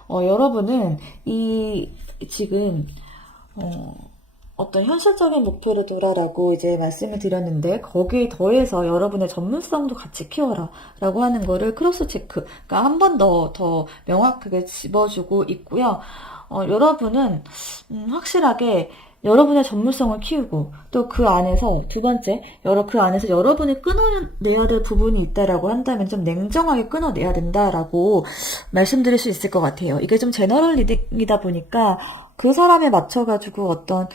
여러분은 지금 어떤 현실적인 목표를 두라라고 이제 말씀을 드렸는데, 거기에 더해서 여러분의 전문성도 같이 키워라 라고 하는 거를 크로스 체크가 한 번 더 명확하게 집어주고 있고요. 여러분은 확실하게 여러분의 전문성을 키우고, 또 그 안에서 두 번째, 그 안에서 여러분이 끊어내야 될 부분이 있다라고 한다면 좀 냉정하게 끊어내야 된다라고 말씀드릴 수 있을 것 같아요. 이게 좀 제너럴 리딩이다 보니까 그 사람에 맞춰가지고 어떤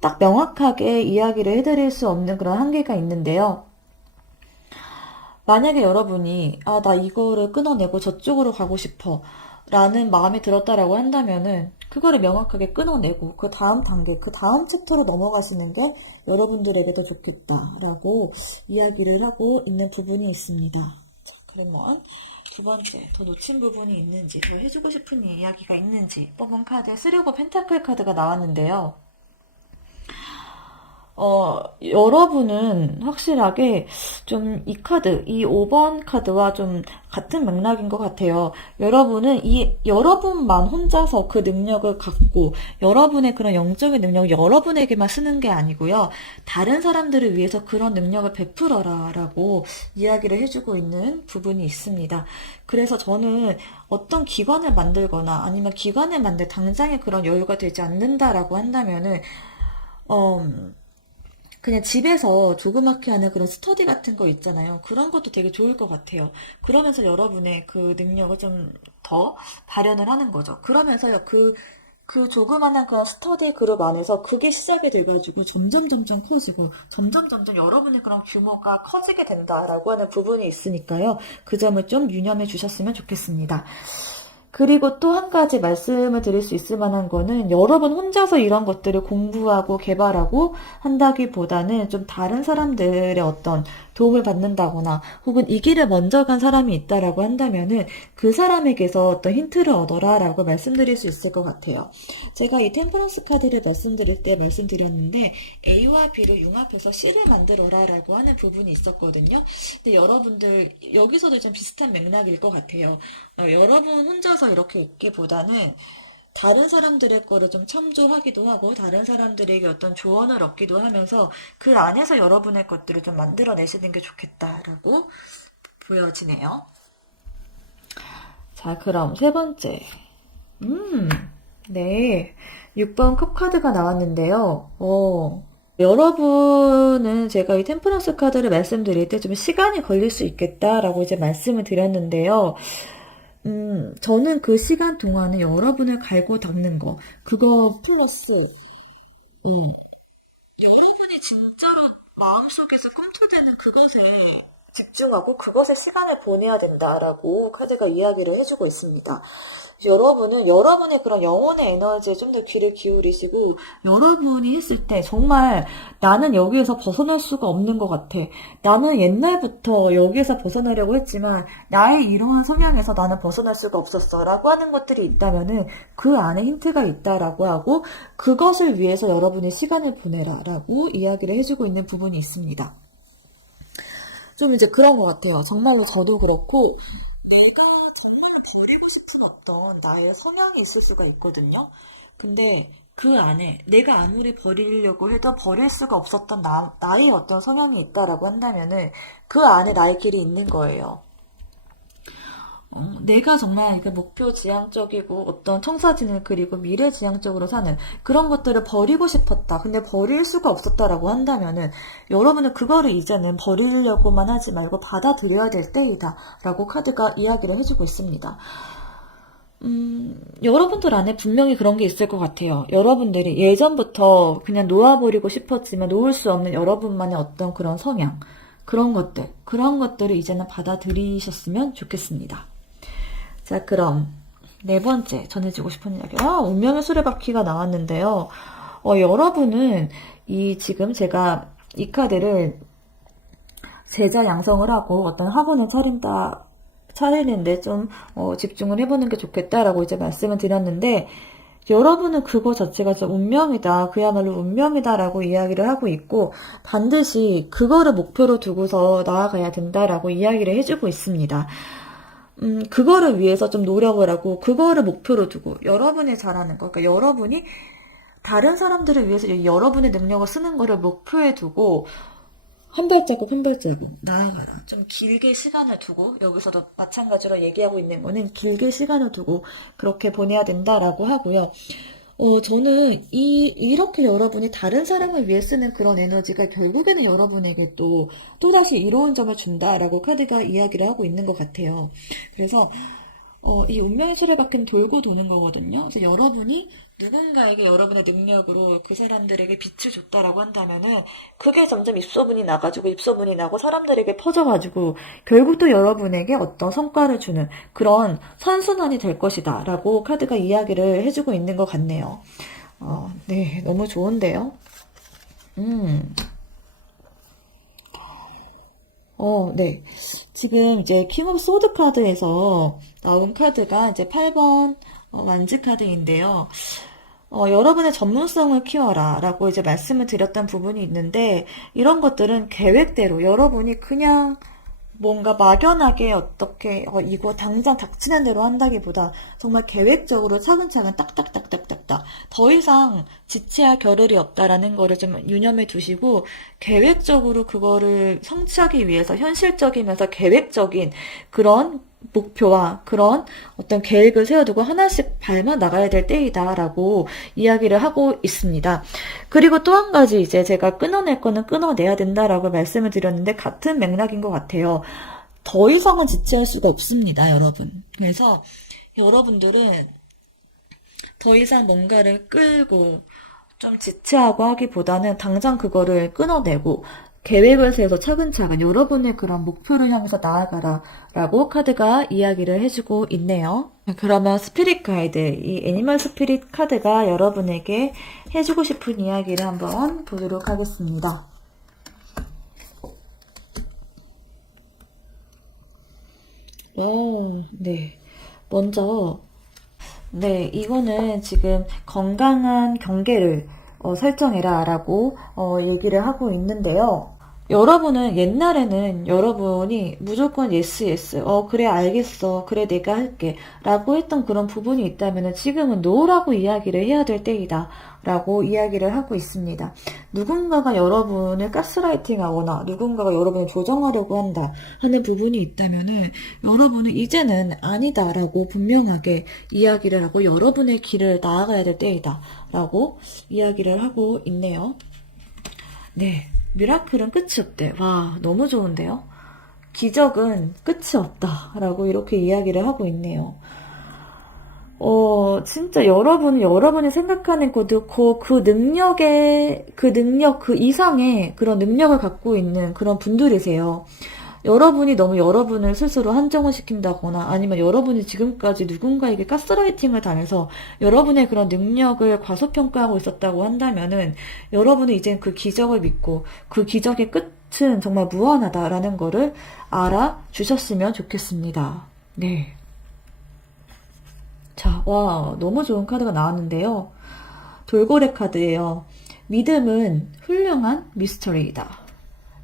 딱 명확하게 이야기를 해드릴 수 없는 그런 한계가 있는데요. 만약에 여러분이 나 이거를 끊어내고 저쪽으로 가고 싶어 라는 마음이 들었다라고 한다면은 그거를 명확하게 끊어내고 그 다음 단계, 그 다음 챕터로 넘어가시는 게 여러분들에게 더 좋겠다라고 이야기를 하고 있는 부분이 있습니다. 자, 그러면 두 번째, 더 놓친 부분이 있는지, 더 해주고 싶은 이야기가 있는지 뽑은 카드, 3 오브 펜타클 카드가 나왔는데요. 여러분은 확실하게 좀 이 카드, 이 5번 카드와 좀 같은 맥락인 것 같아요. 여러분은 여러분만 혼자서 그 능력을 갖고 여러분의 그런 영적인 능력을 여러분에게만 쓰는 게 아니고요. 다른 사람들을 위해서 그런 능력을 베풀어라 라고 이야기를 해주고 있는 부분이 있습니다. 그래서 저는 어떤 기관을 만들거나 아니면 기관을 만들 당장에 그런 여유가 되지 않는다라고 한다면은 그냥 집에서 조그맣게 하는 그런 스터디 같은 거 있잖아요. 그런 것도 되게 좋을 것 같아요. 그러면서 여러분의 그 능력을 좀 더 발현을 하는 거죠. 그러면서요, 그 조그만한 그런 스터디 그룹 안에서 그게 시작이 돼가지고 점점 커지고 점점 여러분의 그런 규모가 커지게 된다라고 하는 부분이 있으니까요. 그 점을 좀 유념해 주셨으면 좋겠습니다. 그리고 또 한 가지 말씀을 드릴 수 있을 만한 거는, 여러분 혼자서 이런 것들을 공부하고 개발하고 한다기보다는 좀 다른 사람들의 어떤 도움을 받는다거나 혹은 이 길을 먼저 간 사람이 있다라고 한다면은 그 사람에게서 어떤 힌트를 얻어라 라고 말씀드릴 수 있을 것 같아요. 제가 이 템퍼런스 카드를 말씀드릴 때 말씀드렸는데 A와 B를 융합해서 C를 만들어라 라고 하는 부분이 있었거든요. 근데 여러분들 여기서도 좀 비슷한 맥락일 것 같아요. 여러분 혼자서 이렇게 읽기보다는 다른 사람들의 거를 좀 참조하기도 하고 다른 사람들에게 어떤 조언을 얻기도 하면서 그 안에서 여러분의 것들을 좀 만들어내시는 게 좋겠다라고 보여지네요. 자, 그럼 세 번째. 음, 네. 6번 컵카드가 나왔는데요. 여러분은 제가 이 템퍼런스 카드를 말씀드릴 때 좀 시간이 걸릴 수 있겠다라고 이제 말씀을 드렸는데요. 저는 그 시간 동안에 여러분을 갈고 닦는 거, 그거 플러스, 음, 여러분이 진짜로 마음속에서 꿈틀대는 그것에 집중하고 그것에 시간을 보내야 된다라고 카드가 이야기를 해주고 있습니다. 여러분은 여러분의 그런 영혼의 에너지에 좀 더 귀를 기울이시고 여러분이 했을 때 정말 나는 여기에서 벗어날 수가 없는 것 같아. 나는 옛날부터 여기에서 벗어나려고 했지만 나의 이러한 성향에서 나는 벗어날 수가 없었어 라고 하는 것들이 있다면은 그 안에 힌트가 있다라고 하고 그것을 위해서 여러분이 시간을 보내라 라고 이야기를 해주고 있는 부분이 있습니다. 좀 이제 그런 것 같아요. 정말로 저도 그렇고 내가 정말로 버리고 싶은 어떤 나의 성향이 있을 수가 있거든요. 근데 그 안에 내가 아무리 버리려고 해도 버릴 수가 없었던 나의 어떤 성향이 있다라고 한다면은 그 안에 나의 길이 있는 거예요. 내가 정말 그 목표 지향적이고 어떤 청사진을 그리고 미래 지향적으로 사는 그런 것들을 버리고 싶었다. 근데 버릴 수가 없었다라고 한다면은 여러분은 그거를 이제는 버리려고만 하지 말고 받아들여야 될 때이다. 라고 카드가 이야기를 해주고 있습니다. 여러분들 안에 분명히 그런 게 있을 것 같아요. 여러분들이 예전부터 그냥 놓아버리고 싶었지만 놓을 수 없는 여러분만의 어떤 그런 성향, 그런 것들을 이제는 받아들이셨으면 좋겠습니다. 자, 그럼 네 번째 전해주고 싶은 이야기. 운명의 수레바퀴가 나왔는데요. 여러분은 지금 제가 이 카드를 제자 양성을 하고 어떤 학원을 차리는데 좀 집중을 해보는 게 좋겠다라고 이제 말씀을 드렸는데 여러분은 그거 자체가 진짜 운명이다. 그야말로 운명이다라고 이야기를 하고 있고 반드시 그거를 목표로 두고서 나아가야 된다라고 이야기를 해주고 있습니다. 그거를 위해서 좀 노력을 하고, 그거를 목표로 두고, 여러분이 잘하는 거, 그러니까 여러분이 다른 사람들을 위해서 여러분의 능력을 쓰는 거를 목표에 두고, 한 발자국 한 발자국 나아가라. 좀 길게 시간을 두고, 여기서도 마찬가지로 얘기하고 있는 거는 길게 시간을 두고, 그렇게 보내야 된다라고 하고요. 저는 이렇게 여러분이 다른 사람을 위해 쓰는 그런 에너지가 결국에는 여러분에게 또다시 이로운 점을 준다라고 카드가 이야기를 하고 있는 것 같아요. 그래서, 이 운명의 수레바퀴는 돌고 도는 거거든요. 그래서 여러분이 누군가에게 여러분의 능력으로 그 사람들에게 빛을 줬다라고 한다면은 그게 점점 입소문이 나가지고 입소문이 나고 사람들에게 퍼져가지고 결국 또 여러분에게 어떤 성과를 주는 그런 선순환이 될 것이다 라고 카드가 이야기를 해주고 있는 것 같네요. 네, 너무 좋은데요. 네. 지금 이제 킹 오브 소드 카드에서 나온 카드가 이제 8번 완즈 카드인데요. 여러분의 전문성을 키워라 라고 이제 말씀을 드렸던 부분이 있는데 이런 것들은 계획대로 여러분이 그냥 뭔가 막연하게 어떻게 이거 당장 닥치는 대로 한다기보다 정말 계획적으로 차근차근 딱딱딱딱딱딱 더 이상 지체할 겨를이 없다라는 거를 좀 유념해 두시고 계획적으로 그거를 성취하기 위해서 현실적이면서 계획적인 그런 목표와 그런 어떤 계획을 세워두고 하나씩 밟아 나가야 될 때이다라고 이야기를 하고 있습니다. 그리고 또 한 가지 이제 제가 끊어낼 거는 끊어내야 된다라고 말씀을 드렸는데 같은 맥락인 것 같아요. 더 이상은 지체할 수가 없습니다, 여러분. 그래서 여러분들은 더 이상 뭔가를 끌고 좀 지체하고 하기보다는 당장 그거를 끊어내고 계획을 세워서 차근차근 여러분의 그런 목표를 향해서 나아가라 라고 카드가 이야기를 해주고 있네요. 그러면 스피릿 가이드, 이 애니멀 스피릿 카드가 여러분에게 해주고 싶은 이야기를 한번 보도록 하겠습니다. 네. 먼저 네, 이거는 지금 건강한 경계를 설정해라 라고 얘기를 하고 있는데요. 여러분은 옛날에는 여러분이 무조건 yes, yes, 그래, 알겠어, 그래, 내가 할게 라고 했던 그런 부분이 있다면 지금은 no라고 이야기를 해야 될 때이다 라고 이야기를 하고 있습니다. 누군가가 여러분을 가스라이팅 하거나 누군가가 여러분을 조정하려고 한다 하는 부분이 있다면은 여러분은 이제는 아니다 라고 분명하게 이야기를 하고 여러분의 길을 나아가야 될 때이다 라고 이야기를 하고 있네요. 네. 미라클은 끝이 없대. 와, 너무 좋은데요? 기적은 끝이 없다. 라고 이렇게 이야기를 하고 있네요. 진짜 여러분이 생각하는 그 능력, 그 이상의 그런 능력을 갖고 있는 그런 분들이세요. 여러분이 너무 여러분을 스스로 한정을 시킨다거나 아니면 여러분이 지금까지 누군가에게 가스라이팅을 당해서 여러분의 그런 능력을 과소평가하고 있었다고 한다면은 여러분은 이젠 그 기적을 믿고 그 기적의 끝은 정말 무한하다라는 거를 알아주셨으면 좋겠습니다. 네. 자, 와, 너무 좋은 카드가 나왔는데요. 돌고래 카드예요. 믿음은 훌륭한 미스터리이다.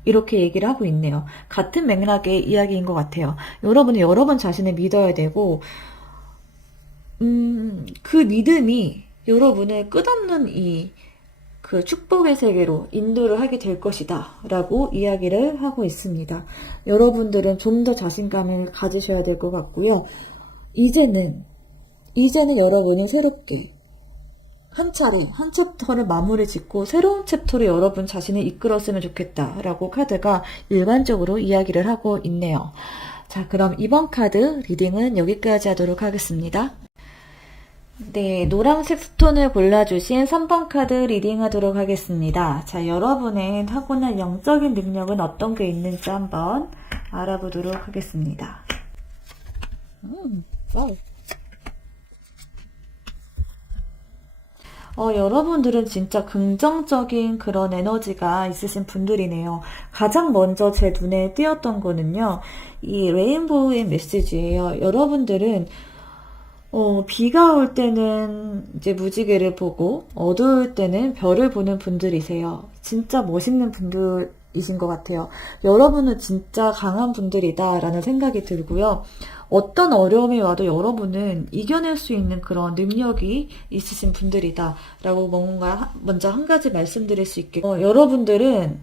이렇게 얘기를 하고 있네요. 같은 맥락의 이야기인 것 같아요. 여러분은 여러분 자신을 믿어야 되고, 그 믿음이 여러분을 끝없는 그 축복의 세계로 인도를 하게 될 것이다 라고 이야기를 하고 있습니다. 여러분들은 좀 더 자신감을 가지셔야 될 것 같고요. 이제는 여러분이 새롭게 한 챕터를 마무리 짓고 새로운 챕터로 여러분 자신을 이끌었으면 좋겠다라고 카드가 일반적으로 이야기를 하고 있네요. 자, 그럼 이번 카드 리딩은 여기까지 하도록 하겠습니다. 네, 노란색 스톤을 골라주신 3번 카드 리딩하도록 하겠습니다. 자, 여러분의 타고난 영적인 능력은 어떤 게 있는지 한번 알아보도록 하겠습니다. 와우. 여러분들은 진짜 긍정적인 그런 에너지가 있으신 분들이네요. 가장 먼저 제 눈에 띄었던 거는요, 이 레인보우의 메시지예요. 여러분들은 비가 올 때는 이제 무지개를 보고 어두울 때는 별을 보는 분들이세요. 진짜 멋있는 분들이신 것 같아요. 여러분은 진짜 강한 분들이다라는 생각이 들고요. 어떤 어려움이 와도 여러분은 이겨낼 수 있는 그런 능력이 있으신 분들이다 라고 뭔가 먼저 한 가지 말씀드릴 수 있겠고, 여러분들은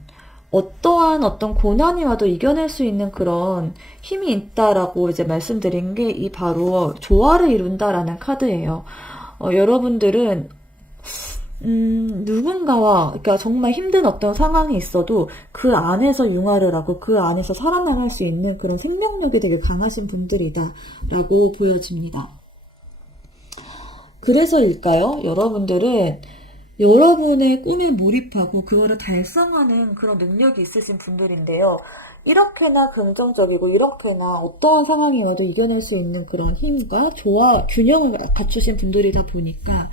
어떤 고난이 와도 이겨낼 수 있는 그런 힘이 있다라고 이제 말씀드린 게 이 바로 조화를 이룬다라는 카드예요. 여러분들은 누군가와, 그러니까 정말 힘든 어떤 상황이 있어도 그 안에서 융화를 하고 그 안에서 살아나갈 수 있는 그런 생명력이 되게 강하신 분들이다 라고 보여집니다. 그래서일까요? 여러분들은 여러분의 꿈에 몰입하고 그거를 달성하는 그런 능력이 있으신 분들인데요. 이렇게나 긍정적이고 이렇게나 어떠한 상황이 와도 이겨낼 수 있는 그런 힘과 균형을 갖추신 분들이다 보니까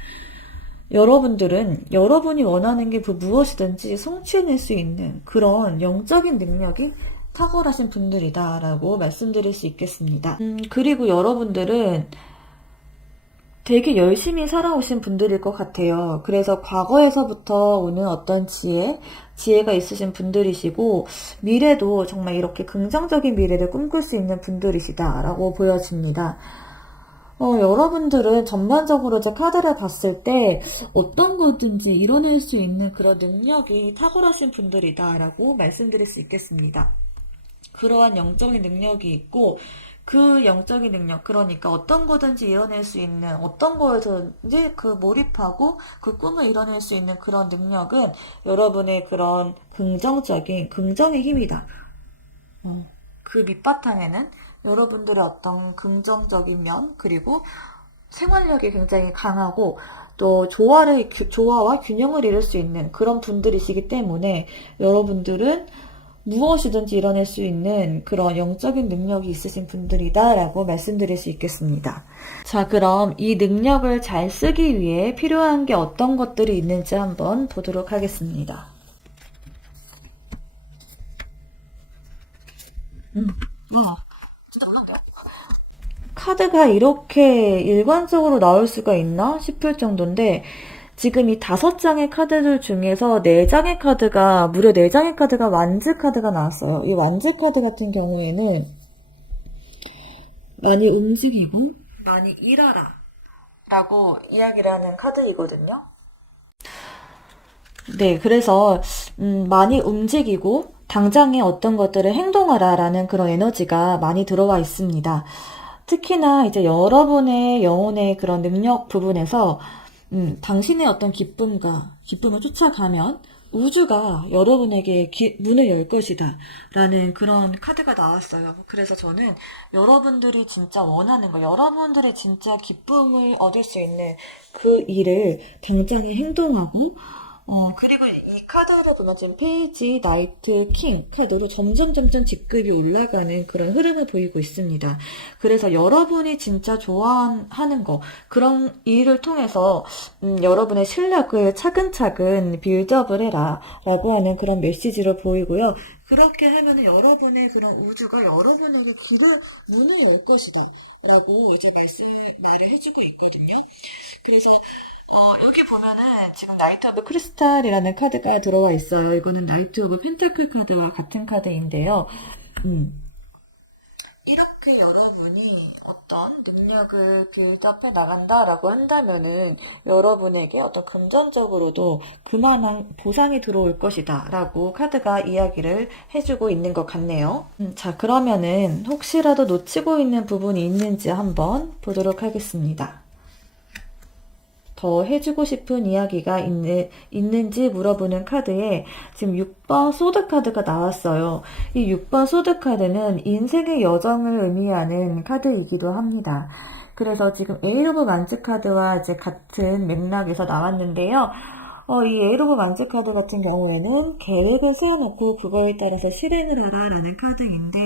여러분들은 여러분이 원하는 게 그 무엇이든지 성취해낼 수 있는 그런 영적인 능력이 탁월하신 분들이다라고 말씀드릴 수 있겠습니다. 그리고 여러분들은 되게 열심히 살아오신 분들일 것 같아요. 그래서 과거에서부터 오는 어떤 지혜가 있으신 분들이시고 미래도 정말 이렇게 긍정적인 미래를 꿈꿀 수 있는 분들이시다라고 보여집니다. 여러분들은 전반적으로 제 카드를 봤을 때 어떤 거든지 이뤄낼 수 있는 그런 능력이 탁월하신 분들이다라고 말씀드릴 수 있겠습니다. 그러한 영적인 능력이 있고 그 영적인 능력, 그러니까 어떤 거든지 이뤄낼 수 있는, 어떤 거에서든지 그 몰입하고 그 꿈을 이뤄낼 수 있는 그런 능력은 여러분의 그런 긍정의 힘이다. 그 밑바탕에는 여러분들의 어떤 긍정적인 면, 그리고 생활력이 굉장히 강하고 또 조화와 균형을 이룰 수 있는 그런 분들이시기 때문에 여러분들은 무엇이든지 이뤄낼 수 있는 그런 영적인 능력이 있으신 분들이다 라고 말씀드릴 수 있겠습니다. 자, 그럼 이 능력을 잘 쓰기 위해 필요한 게 어떤 것들이 있는지 한번 보도록 하겠습니다. 카드가 이렇게 일관적으로 나올 수가 있나 싶을 정도인데 지금 이 5장의 카드들 중에서 4장의 카드가, 무려 4장의 카드가 완즈 카드가 나왔어요. 이 완즈 카드 같은 경우에는 많이 움직이고, 많이 일하라 라고 이야기를 하는 카드이거든요. 네, 그래서 많이 움직이고 당장에 어떤 것들을 행동하라 라는 그런 에너지가 많이 들어와 있습니다. 특히나 이제 여러분의 영혼의 그런 능력 부분에서 당신의 어떤 기쁨을 쫓아가면 우주가 여러분에게 문을 열 것이다 라는 그런 카드가 나왔어요. 그래서 저는 여러분들이 진짜 원하는 거, 여러분들이 진짜 기쁨을 얻을 수 있는 그 일을 당장에 행동하고, 그리고 이 카드를 보면 지금 페이지, 나이트, 킹 카드로 점점 직급이 올라가는 그런 흐름을 보이고 있습니다. 그래서 여러분이 진짜 좋아하는 거, 그런 일을 통해서 여러분의 실력을 차근차근 빌드업을 해라 라고 하는 그런 메시지로 보이고요. 그렇게 하면 여러분의 그런 우주가 여러분에게 문을 열 것이다 라고 이제 말을 해주고 있거든요. 그래서 여기 보면은 지금 나이트 오브 크리스탈이라는 카드가 들어와 있어요. 이거는 나이트 오브 펜타클 카드와 같은 카드인데요. 이렇게 여러분이 어떤 능력을 빌드업해 나간다라고 한다면은 여러분에게 어떤 금전적으로도 그만한 보상이 들어올 것이다 라고 카드가 이야기를 해주고 있는 것 같네요. 자, 그러면은 혹시라도 놓치고 있는 부분이 있는지 한번 보도록 하겠습니다. 더 해주고 싶은 이야기가 있는지 물어보는 카드에 지금 6번 소드 카드가 나왔어요. 이 6번 소드 카드는 인생의 여정을 의미하는 카드이기도 합니다. 그래서 지금 에일 오브 만즈 카드와 이제 같은 맥락에서 나왔는데요. 이 에일 오브 만즈 카드 같은 경우에는 계획을 세워놓고 그거에 따라서 실행을 하라라는 카드인데,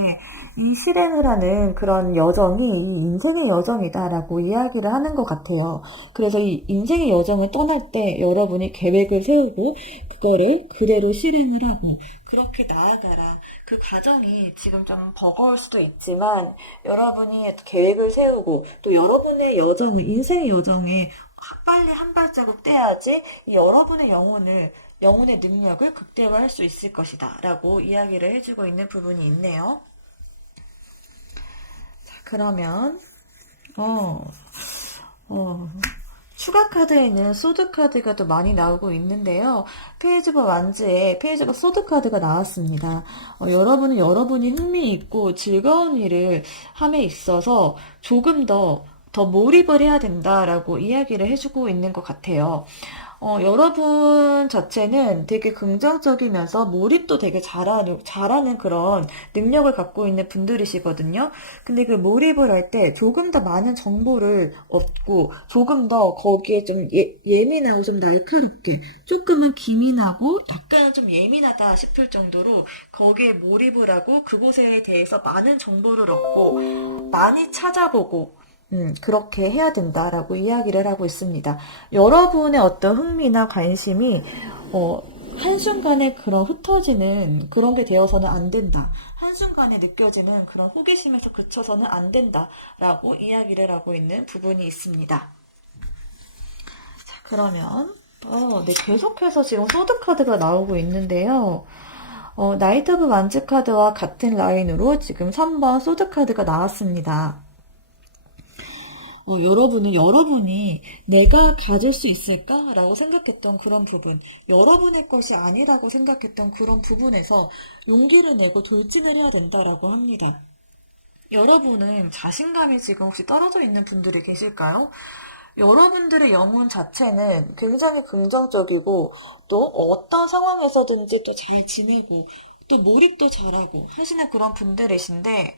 이 실행을 하는 그런 여정이 이 인생의 여정이다라고 이야기를 하는 것 같아요. 그래서 이 인생의 여정을 떠날 때 여러분이 계획을 세우고 그거를 그대로 실행을 하고 그렇게 나아가라. 그 과정이 지금 좀 버거울 수도 있지만 여러분이 계획을 세우고 또 여러분의 인생의 여정에 빨리 한 발자국 떼야지 여러분의 영혼의 능력을 극대화할 수 있을 것이다 라고 이야기를 해주고 있는 부분이 있네요. 그러면 추가 카드에는 소드 카드가 또 많이 나오고 있는데요. 페이지 오브 완즈에 페이지 오브 소드 카드가 나왔습니다. 여러분은 여러분이 흥미있고 즐거운 일을 함에 있어서 조금 더 몰입을 해야 된다라고 이야기를 해주고 있는 것 같아요. 여러분 자체는 되게 긍정적이면서 몰입도 되게 잘하는 그런 능력을 갖고 있는 분들이시거든요. 근데 그 몰입을 할 때 조금 더 많은 정보를 얻고 조금 더 거기에 좀 예민하고 좀 날카롭게 조금은 기민하고 약간 좀 예민하다 싶을 정도로 거기에 몰입을 하고 그곳에 대해서 많은 정보를 얻고 많이 찾아보고 그렇게 해야 된다라고 이야기를 하고 있습니다. 여러분의 어떤 흥미나 관심이, 한순간에 그런 흩어지는 그런 게 되어서는 안 된다. 한순간에 느껴지는 그런 호기심에서 그쳐서는 안 된다라고 이야기를 하고 있는 부분이 있습니다. 자, 그러면, 네, 계속해서 지금 소드 카드가 나오고 있는데요. 나이트 오브 완즈 카드와 같은 라인으로 지금 3번 소드 카드가 나왔습니다. 여러분이 내가 가질 수 있을까라고 생각했던 그런 부분, 여러분의 것이 아니라고 생각했던 그런 부분에서 용기를 내고 돌진을 해야 된다라고 합니다. 여러분은 자신감이 지금 혹시 떨어져 있는 분들이 계실까요? 여러분들의 영혼 자체는 굉장히 긍정적이고 또 어떤 상황에서든지 또 잘 지내고 또 몰입도 잘하고 하시는 그런 분들이신데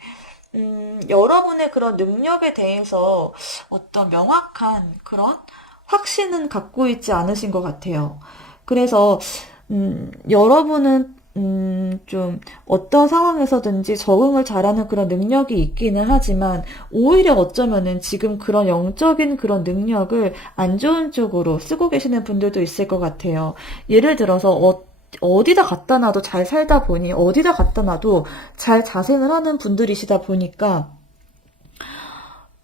여러분의 그런 능력에 대해서 어떤 명확한 그런 확신은 갖고 있지 않으신 것 같아요. 그래서, 여러분은, 좀 어떤 상황에서든지 적응을 잘하는 그런 능력이 있기는 하지만 오히려 어쩌면은 지금 그런 영적인 그런 능력을 안 좋은 쪽으로 쓰고 계시는 분들도 있을 것 같아요. 예를 들어서 어디다 갖다 놔도 잘 살다 보니 어디다 갖다 놔도 잘 자생을 하는 분들이시다 보니까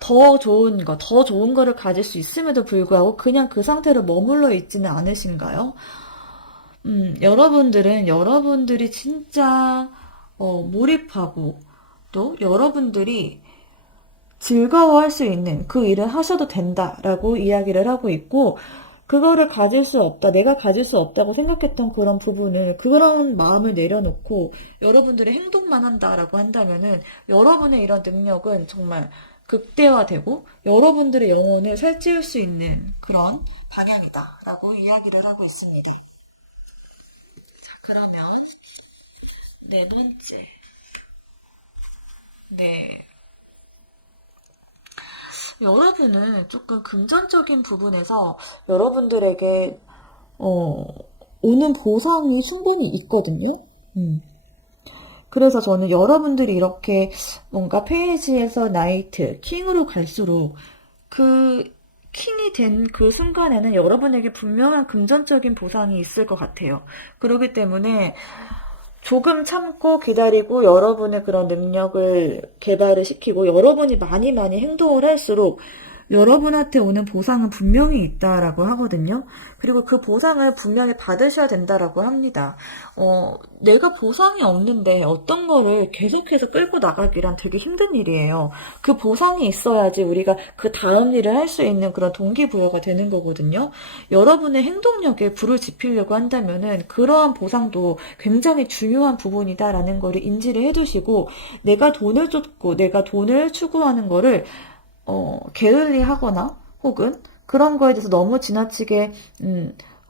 더 좋은 거, 더 좋은 거를 가질 수 있음에도 불구하고 그냥 그 상태로 머물러 있지는 않으신가요? 여러분들은 여러분들이 진짜 몰입하고 또 여러분들이 즐거워할 수 있는 그 일을 하셔도 된다라고 이야기를 하고 있고, 그거를 가질 수 없다, 내가 가질 수 없다고 생각했던 그런 부분을, 그런 마음을 내려놓고 여러분들의 행동만 한다라고 한다면은 여러분의 이런 능력은 정말 극대화되고 여러분들의 영혼을 살찌울 수 있는 그런 방향이다라고 이야기를 하고 있습니다. 자, 그러면 네 번째. 네. 여러분은 조금 금전적인 부분에서 여러분들에게 어, 오는 보상이 충분히 있거든요. 음. 그래서 저는 여러분들이 이렇게 뭔가 페이지에서 나이트, 킹으로 갈수록 그 킹이 된 그 순간에는 여러분에게 분명한 금전적인 보상이 있을 것 같아요. 그렇기 때문에 조금 참고 기다리고 여러분의 그런 능력을 개발을 시키고 여러분이 많이 많이 행동을 할수록 여러분한테 오는 보상은 분명히 있다라고 하거든요. 그리고 그 보상을 분명히 받으셔야 된다라고 합니다. 내가 보상이 없는데 어떤 거를 계속해서 끌고 나가기란 되게 힘든 일이에요. 그 보상이 있어야지 우리가 그 다음 일을 할 수 있는 그런 동기부여가 되는 거거든요. 여러분의 행동력에 불을 지피려고 한다면은 그러한 보상도 굉장히 중요한 부분이다라는 거를 인지를 해두시고, 내가 돈을 쫓고 내가 돈을 추구하는 거를 게을리 하거나 혹은 그런 거에 대해서 너무 지나치게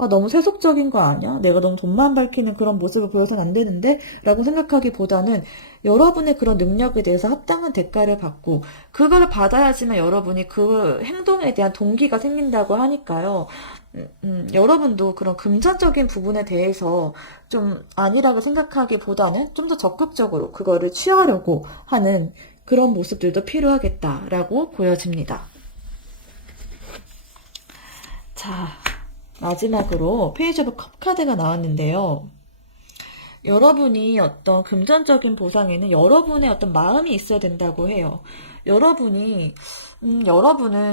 너무 세속적인 거 아니야? 내가 너무 돈만 밝히는 그런 모습을 보여서는 안 되는데? 라고 생각하기보다는 여러분의 그런 능력에 대해서 합당한 대가를 받고 그걸 받아야지만 여러분이 그 행동에 대한 동기가 생긴다고 하니까요. 여러분도 그런 금전적인 부분에 대해서 좀 아니라고 생각하기보다는 좀 더 적극적으로 그거를 취하려고 하는 그런 모습들도 필요하겠다라고 보여집니다. 자, 마지막으로 페이지 오브 컵 카드가 나왔는데요. 여러분이 어떤 금전적인 보상에는 여러분의 어떤 마음이 있어야 된다고 해요. 여러분은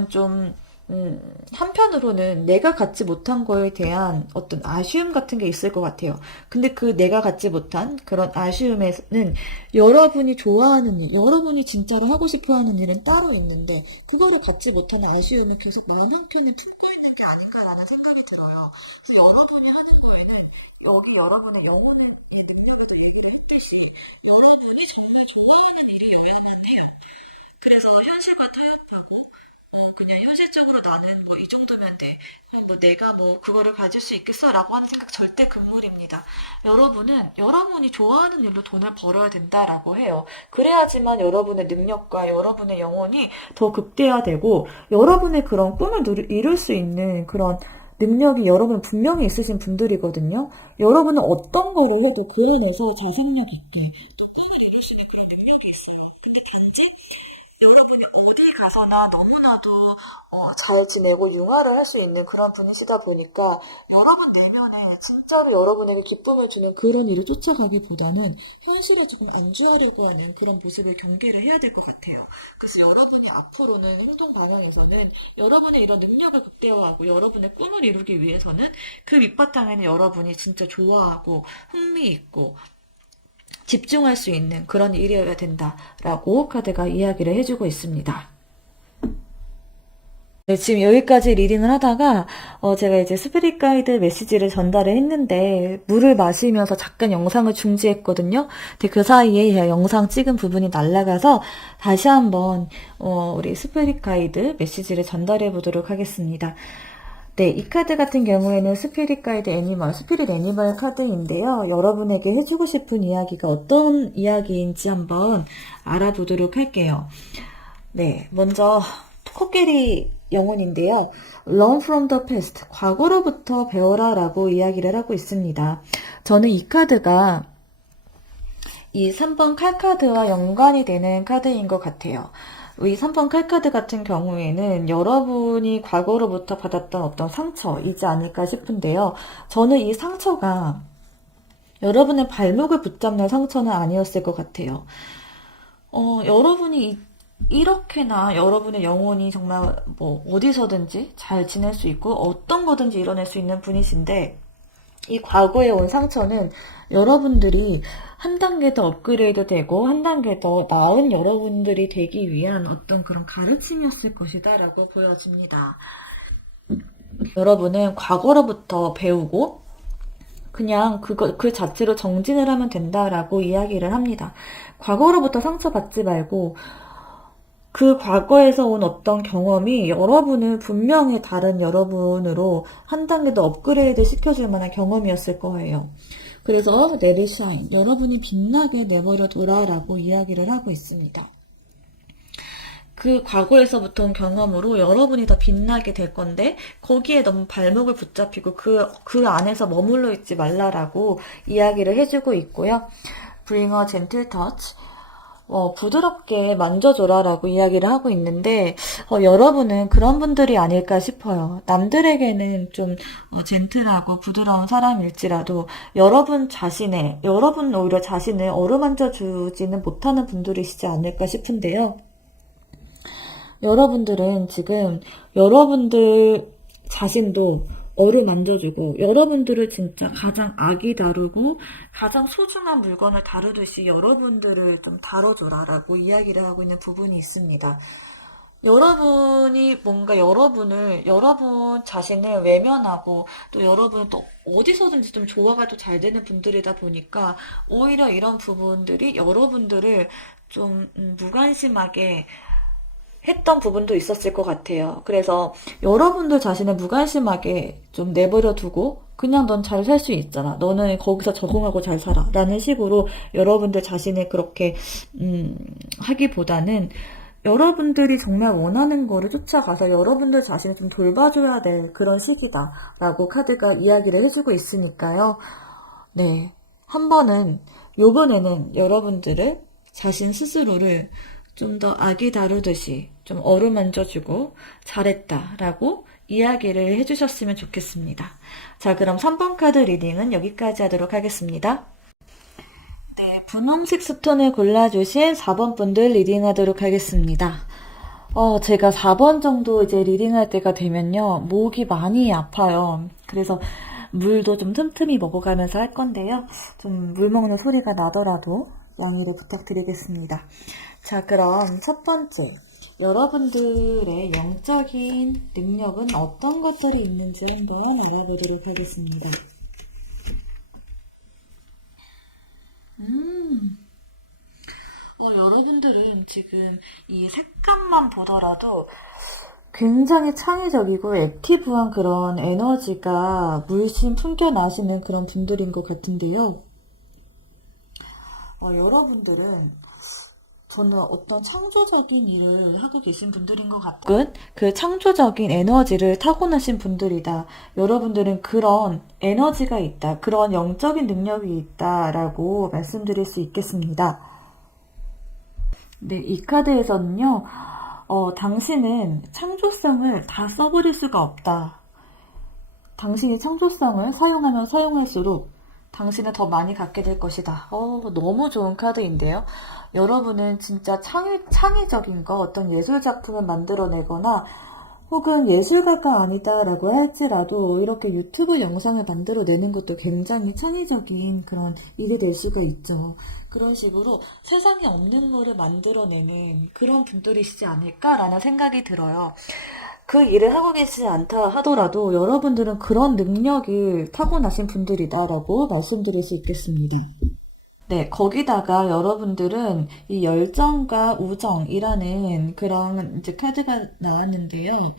좀, 한편으로는 내가 갖지 못한 거에 대한 어떤 아쉬움 같은 게 있을 것 같아요. 근데 그 내가 갖지 못한 그런 아쉬움에는 여러분이 좋아하는 일, 여러분이 진짜로 하고 싶어 하는 일은 따로 있는데, 그거를 갖지 못하는 아쉬움을 계속 마음 한켠에 품고 있는 게 아닐까라는 생각이 들어요. 그래서 여러분이 하는 거에는 여기 여러분의 영혼의 능력에도 얘기를 했듯이 여러분이 정말 좋아하는 일이 여기서만 돼요. 그래서 현실과 타협하고 그냥 현실적으로 나는 뭐 이 정도면 돼. 뭐 내가 뭐 그거를 가질 수 있겠어라고 하는 생각 절대 금물입니다. 여러분은 여러분이 좋아하는 일로 돈을 벌어야 된다라고 해요. 그래야지만 여러분의 능력과 여러분의 영혼이 더 극대화되고 여러분의 그런 꿈을 이룰 수 있는 그런 능력이 여러분 분명히 있으신 분들이거든요. 여러분은 어떤 거를 해도 그 안에서 자생력 있게 또 꿈을 이룰 수 있는 그런 능력이 있어요. 근데 단지 여러분이 어디 가서나 너무나도 잘 지내고 융화를 할 수 있는 그런 분이시다 보니까 여러분 내면에 진짜로 여러분에게 기쁨을 주는 그런 일을 쫓아가기보다는 현실에 조금 안주하려고 하는 그런 모습을 경계를 해야 될 것 같아요. 그래서 여러분이 앞으로는 행동 방향에서는 여러분의 이런 능력을 극대화하고 여러분의 꿈을 이루기 위해서는 그 밑바탕에는 여러분이 진짜 좋아하고 흥미있고 집중할 수 있는 그런 일이어야 된다라고 카드가 이야기를 해주고 있습니다. 네, 지금 여기까지 리딩을 하다가 제가 이제 스피릿 가이드 메시지를 전달을 했는데 물을 마시면서 잠깐 영상을 중지했거든요. 근데 그 사이에 제가 영상 찍은 부분이 날아가서 다시 한번 우리 스피릿 가이드 메시지를 전달해 보도록 하겠습니다. 네, 이 카드 같은 경우에는 스피릿 가이드 애니멀, 스피릿 애니멀 카드인데요. 여러분에게 해주고 싶은 이야기가 어떤 이야기인지 한번 알아보도록 할게요. 네, 먼저 코끼리 영혼인데요. Learn from the past, 과거로부터 배워라 라고 이야기를 하고 있습니다. 저는 이 카드가 이 3번 칼카드와 연관이 되는 카드인 것 같아요. 이 3번 칼카드 같은 경우에는 여러분이 과거로부터 받았던 어떤 상처이지 않을까 싶은데요. 저는 이 상처가 여러분의 발목을 붙잡는 상처는 아니었을 것 같아요. 여러분이 이렇게나 여러분의 영혼이 정말 뭐 어디서든지 잘 지낼 수 있고 어떤 거든지 이뤄낼 수 있는 분이신데, 이 과거에 온 상처는 여러분들이 한 단계 더 업그레이드 되고 한 단계 더 나은 여러분들이 되기 위한 어떤 그런 가르침이었을 것이다라고 보여집니다. 여러분은 과거로부터 배우고 그냥 그 자체로 정진을 하면 된다라고 이야기를 합니다. 과거로부터 상처받지 말고 그 과거에서 온 어떤 경험이 여러분을 분명히 다른 여러분으로 한 단계 더 업그레이드 시켜줄 만한 경험이었을 거예요. 그래서 let it shine, 여러분이 빛나게 내버려 둬라라고 이야기를 하고 있습니다. 그 과거에서부터 온 경험으로 여러분이 더 빛나게 될 건데 거기에 너무 발목을 붙잡히고 그 안에서 머물러 있지 말라라고 이야기를 해주고 있고요. Bring a gentle touch, 부드럽게 만져줘라라고 이야기를 하고 있는데, 여러분은 그런 분들이 아닐까 싶어요. 남들에게는 좀 젠틀하고 부드러운 사람일지라도 여러분 오히려 자신을 어루만져주지는 못하는 분들이시지 않을까 싶은데요. 여러분들은 지금 여러분들 자신도 어루만져주고 여러분들을 진짜 가장 악이 다루고 가장 소중한 물건을 다루듯이 여러분들을 좀 다뤄줘라라고 이야기를 하고 있는 부분이 있습니다. 여러분이 뭔가 여러분 자신을 외면하고 또 여러분은 또 어디서든지 좀 조화가 또 잘 되는 분들이다 보니까 오히려 이런 부분들이 여러분들을 좀 무관심하게 했던 부분도 있었을 것 같아요. 그래서 여러분들 자신을 무관심하게 좀 내버려 두고 그냥 넌 잘 살 수 있잖아. 너는 거기서 적응하고 잘 살아. 라는 식으로 여러분들 자신을 그렇게 하기보다는 여러분들이 정말 원하는 거를 쫓아가서 여러분들 자신을 좀 돌봐줘야 될 그런 시기다. 라고 카드가 이야기를 해주고 있으니까요. 네. 요번에는 여러분들을 자신 스스로를 좀 더 아기 다루듯이 좀 어루만져주고 잘했다라고 이야기를 해주셨으면 좋겠습니다. 자, 그럼 3번 카드 리딩은 여기까지 하도록 하겠습니다. 네, 분홍색 스톤을 골라주신 4번 분들 리딩하도록 하겠습니다. 제가 4번 정도 이제 리딩할 때가 되면요, 목이 많이 아파요. 그래서 물도 좀 틈틈이 먹어가면서 할 건데요. 좀 물 먹는 소리가 나더라도 양해를 부탁드리겠습니다. 자, 그럼 첫 번째, 여러분들의 영적인 능력은 어떤 것들이 있는지 한번 알아보도록 하겠습니다. 여러분들은 지금 이 색감만 보더라도 굉장히 창의적이고 액티브한 그런 에너지가 물씬 풍겨나시는 그런 분들인 것 같은데요. 여러분들은 저는 어떤 창조적인 일을 하고 계신 분들인 것 같고, 그 창조적인 에너지를 타고나신 분들이다. 여러분들은 그런 에너지가 있다. 그런 영적인 능력이 있다라고 말씀드릴 수 있겠습니다. 네, 이 카드에서는요, 당신은 창조성을 다 써버릴 수가 없다. 당신이 창조성을 사용하면 사용할수록 당신은 더 많이 갖게 될 것이다. 너무 좋은 카드인데요. 여러분은 진짜 창의적인 거, 어떤 예술작품을 만들어내거나 혹은 예술가가 아니다라고 할지라도 이렇게 유튜브 영상을 만들어내는 것도 굉장히 창의적인 그런 일이 될 수가 있죠. 그런 식으로 세상에 없는 거를 만들어내는 그런 분들이시지 않을까라는 생각이 들어요. 그 일을 하고 계시지 않다 하더라도 여러분들은 그런 능력이 타고나신 분들이다라고 말씀드릴 수 있겠습니다. 네, 거기다가 여러분들은 이 열정과 우정이라는 그런 이제 카드가 나왔는데요.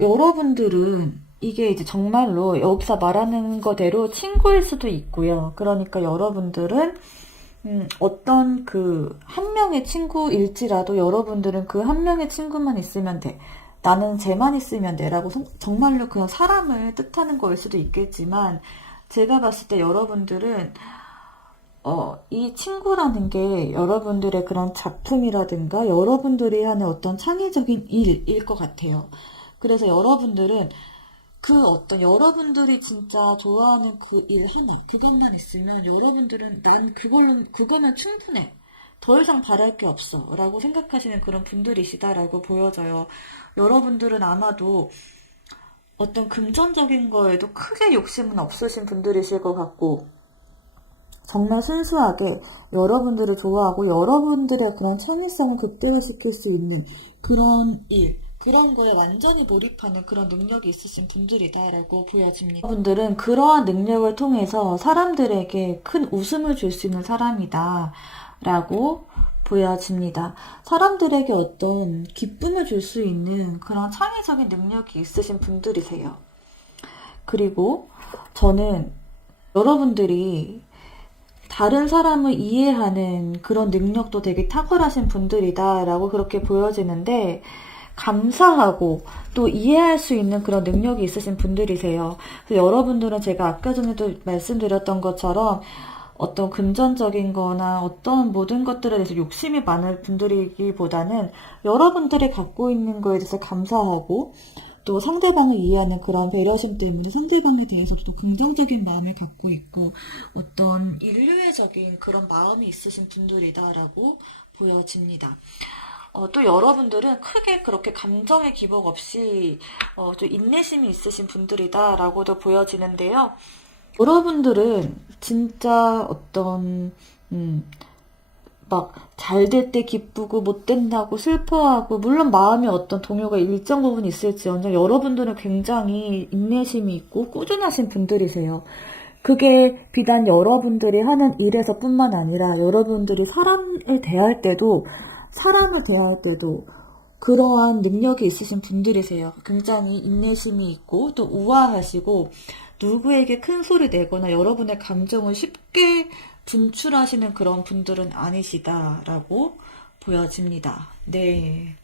여러분들은 이게 이제 정말로 여기서 말하는 거대로 친구일 수도 있고요. 그러니까 여러분들은 어떤 그 한 명의 친구일지라도 여러분들은 그 한 명의 친구만 있으면 돼. 나는 쟤만 있으면 돼라고 정말로 그냥 사람을 뜻하는 거일 수도 있겠지만 제가 봤을 때 여러분들은 이 친구라는 게 여러분들의 그런 작품이라든가 여러분들이 하는 어떤 창의적인 일일 것 같아요. 그래서 여러분들은 그 어떤 여러분들이 진짜 좋아하는 그 일 하나, 그것만 있으면 여러분들은 난 그거만 충분해. 더 이상 바랄 게 없어 라고 생각하시는 그런 분들이시다라고 보여져요. 여러분들은 아마도 어떤 금전적인 거에도 크게 욕심은 없으신 분들이실 것 같고, 정말 순수하게 여러분들을 좋아하고 여러분들의 그런 창의성을 극대화시킬 수 있는 그런 일, 그런 거에 완전히 몰입하는 그런 능력이 있으신 분들이다라고 보여집니다. 여러분들은 그러한 능력을 통해서 사람들에게 큰 웃음을 줄 수 있는 사람이다 라고 보여집니다. 사람들에게 어떤 기쁨을 줄 수 있는 그런 창의적인 능력이 있으신 분들이세요. 그리고 저는 여러분들이 다른 사람을 이해하는 그런 능력도 되게 탁월하신 분들이다라고 그렇게 보여지는데, 감사하고 또 이해할 수 있는 그런 능력이 있으신 분들이세요. 그래서 여러분들은 제가 아까 전에도 말씀드렸던 것처럼 어떤 금전적인 거나 어떤 모든 것들에 대해서 욕심이 많은 분들이기보다는 여러분들이 갖고 있는 거에 대해서 감사하고 또 상대방을 이해하는 그런 배려심 때문에 상대방에 대해서도 또 긍정적인 마음을 갖고 있고 어떤 인류애적인 그런 마음이 있으신 분들이다라고 보여집니다. 또 여러분들은 크게 그렇게 감정의 기복 없이 좀 인내심이 있으신 분들이다라고도 보여지는데요. 여러분들은 진짜 어떤 막 잘 될 때 기쁘고 못 된다고 슬퍼하고, 물론 마음에 어떤 동요가 일정 부분 있을지언정 여러분들은 굉장히 인내심이 있고 꾸준하신 분들이세요. 그게 비단 여러분들이 하는 일에서뿐만 아니라 여러분들이 사람을 대할 때도 그러한 능력이 있으신 분들이세요. 굉장히 인내심이 있고 또 우아하시고 누구에게 큰 소리 내거나 여러분의 감정을 쉽게 분출하시는 그런 분들은 아니시다라고 보여집니다. 네.